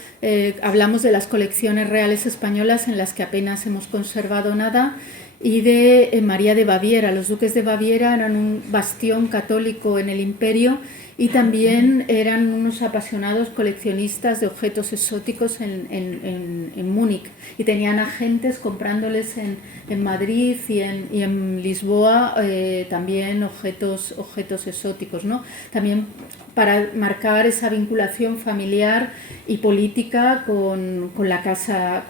hablamos de las colecciones reales españolas, en las que apenas hemos conservado nada, y de María de Baviera. Los duques de Baviera eran un bastión católico en el imperio, y también eran unos apasionados coleccionistas de objetos exóticos en Múnich, y tenían agentes comprándoles en Madrid y en Lisboa también objetos exóticos, ¿no? También para marcar esa vinculación familiar y política con la casa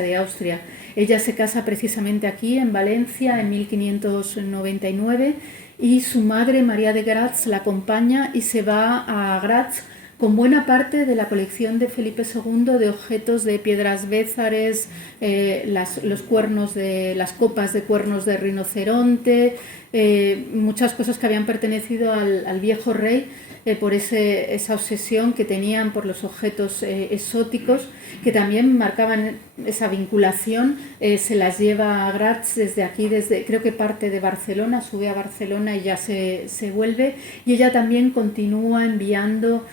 de Austria. Ella se casa precisamente aquí, en Valencia, en 1599, y su madre, María de Graz, la acompaña y se va a Graz con buena parte de la colección de Felipe II de objetos de piedras bézares, las copas de cuernos de rinoceronte, muchas cosas que habían pertenecido al viejo rey, por esa obsesión que tenían por los objetos exóticos, que también marcaban esa vinculación. Se las lleva a Graz desde aquí, creo que parte de Barcelona, sube a Barcelona y ya se vuelve, y ella también continúa enviando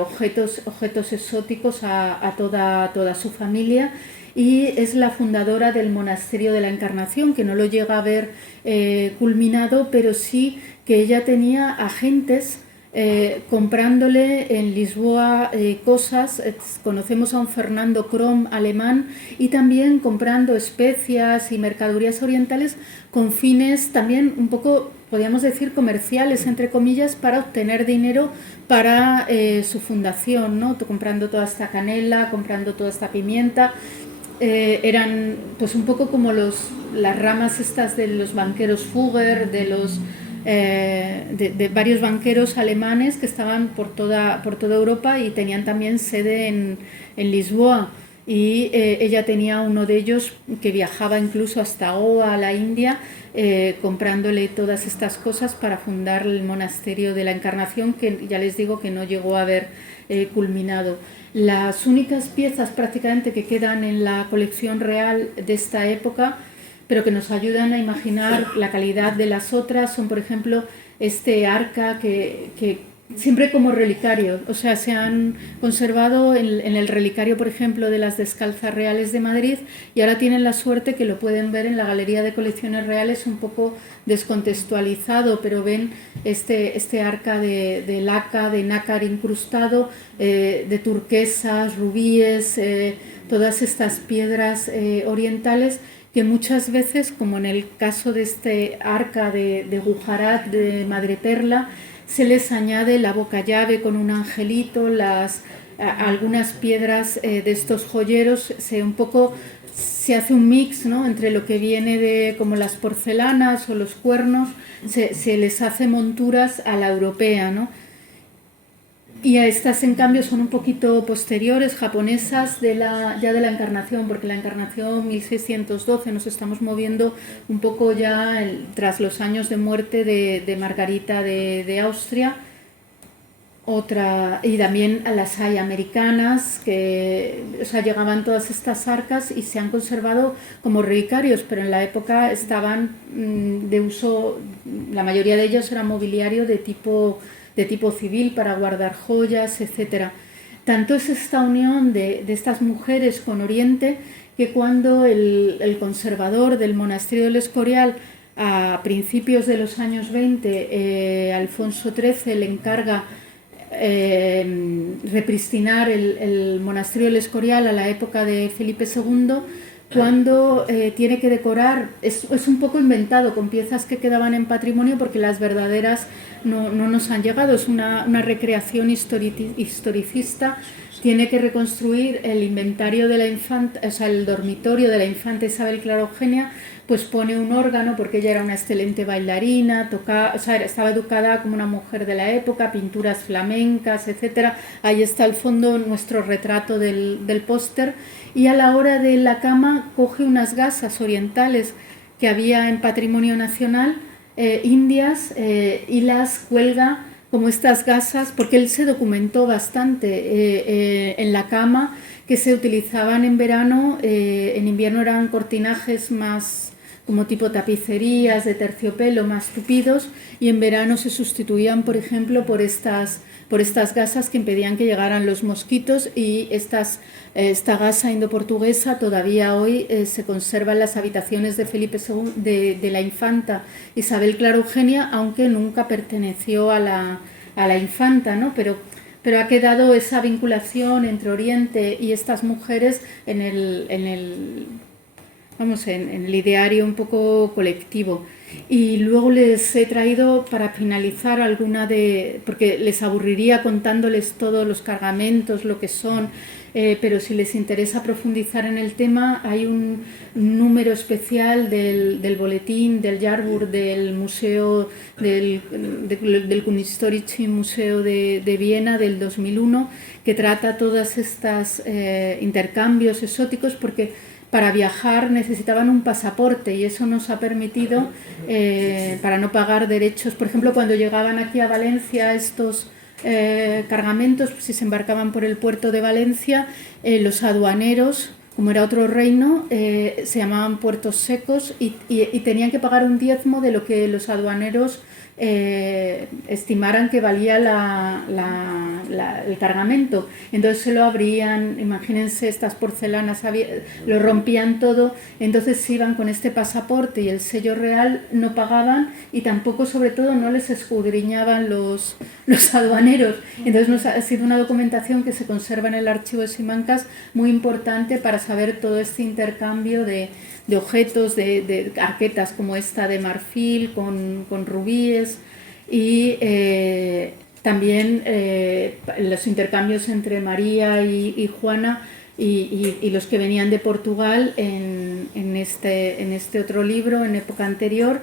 objetos exóticos a toda su familia, y es la fundadora del Monasterio de la Encarnación, que no lo llega a ver culminado, pero sí que ella tenía agentes comprándole en Lisboa cosas. Conocemos a un Fernando Krom alemán, y también comprando especias y mercaderías orientales con fines también un poco, podríamos decir, comerciales, entre comillas, para obtener dinero para su fundación, ¿no? Comprando toda esta canela, comprando toda esta pimienta. Eran pues un poco como las ramas estas de los banqueros Fugger, de varios banqueros alemanes que estaban por toda Europa y tenían también sede en Lisboa, y ella tenía uno de ellos que viajaba incluso hasta Goa, a la India, comprándole todas estas cosas para fundar el Monasterio de la Encarnación, que ya les digo que no llegó a haber culminado. Las únicas piezas prácticamente que quedan en la colección real de esta época, pero que nos ayudan a imaginar la calidad de las otras, son, por ejemplo, este arca que siempre como relicario, o sea, se han conservado en el relicario, por ejemplo, de las Descalzas Reales de Madrid, y ahora tienen la suerte que lo pueden ver en la Galería de Colecciones Reales, un poco descontextualizado, pero ven este arca de laca, de nácar incrustado, de turquesas, rubíes, todas estas piedras orientales, que muchas veces, como en el caso de este arca de Gujarat, de madreperla, se les añade la boca llave con un angelito, algunas piedras de estos joyeros, se hace un mix, ¿no?, entre lo que viene de como las porcelanas o los cuernos, se les hace monturas a la europea, ¿no? Y a estas, en cambio, son un poquito posteriores, japonesas, ya de la Encarnación, porque la Encarnación 1612, nos estamos moviendo un poco ya tras los años de muerte de Margarita de Austria. Y también a las hay americanas, llegaban todas estas arcas y se han conservado como relicarios, pero en la época estaban de uso, la mayoría de ellos era mobiliario de tipo civil para guardar joyas, etc. Tanto es esta unión de estas mujeres con Oriente, que cuando el conservador del monasterio del Escorial, a principios de los años 20, Alfonso XIII, le encarga repristinar el monasterio del Escorial a la época de Felipe II, cuando tiene que decorar, es un poco inventado, con piezas que quedaban en patrimonio, porque las verdaderas no nos han llegado, es una recreación historicista. Tiene que reconstruir el inventario de la infanta, o sea, el dormitorio de la infanta Isabel Clara Eugenia, pues pone un órgano, porque ella era una excelente bailarina, estaba educada como una mujer de la época, pinturas flamencas, etc. Ahí está al fondo nuestro retrato del póster, y a la hora de la cama coge unas gasas orientales que había en Patrimonio Nacional, indias, y las cuelga como estas gasas, porque él se documentó bastante en la cama, que se utilizaban en verano, en invierno eran cortinajes más como tipo tapicerías de terciopelo más tupidos, y en verano se sustituían, por ejemplo, por estas gasas que impedían que llegaran los mosquitos, y esta gasa indoportuguesa todavía hoy se conserva en las habitaciones de Felipe II, de la infanta Isabel Clara Eugenia, aunque nunca perteneció a la infanta, ¿no? Pero ha quedado esa vinculación entre Oriente y estas mujeres en el ideario un poco colectivo. Y luego les he traído, para finalizar, porque les aburriría contándoles todos los cargamentos, lo que son, pero si les interesa profundizar en el tema, hay un número especial del boletín del Jahrbuch del Museo del Kunsthistorische Museo de Viena del 2001, que trata todas estas intercambios exóticos, porque para viajar necesitaban un pasaporte y eso nos ha permitido, para no pagar derechos, por ejemplo, cuando llegaban aquí a Valencia estos cargamentos, si se embarcaban por el puerto de Valencia, los aduaneros, como era otro reino, se llamaban puertos secos y tenían que pagar un diezmo de lo que los aduaneros estimaran que valía el cargamento. Entonces se lo abrían, imagínense estas porcelanas, lo rompían todo, entonces si iban con este pasaporte y el sello real no pagaban y tampoco, sobre todo, no les escudriñaban los aduaneros. Entonces ha sido una documentación que se conserva en el archivo de Simancas muy importante para saber todo este intercambio de objetos, de arquetas como esta de marfil con rubíes y también los intercambios entre María y Juana y los que venían de Portugal en este otro libro en época anterior,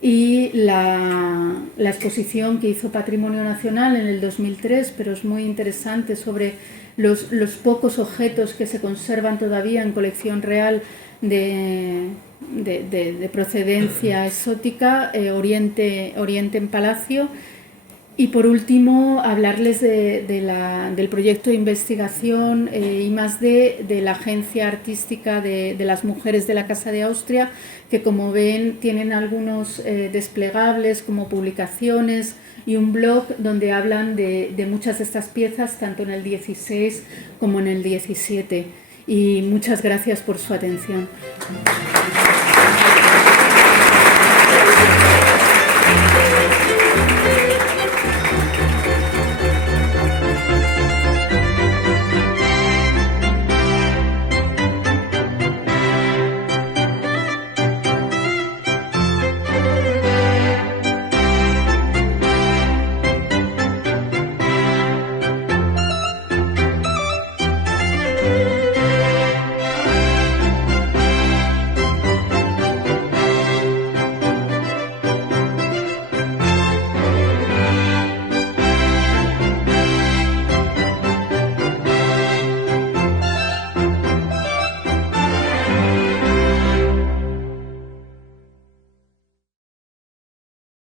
y la exposición que hizo Patrimonio Nacional en el 2003, pero es muy interesante, sobre los pocos objetos que se conservan todavía en colección real de procedencia exótica, Oriente en Palacio. Y por último, hablarles del proyecto de investigación I+D de la Agencia Artística de las Mujeres de la Casa de Austria, que, como ven, tienen algunos desplegables como publicaciones y un blog donde hablan de muchas de estas piezas, tanto en el 16 como en el 17. Y muchas gracias por su atención.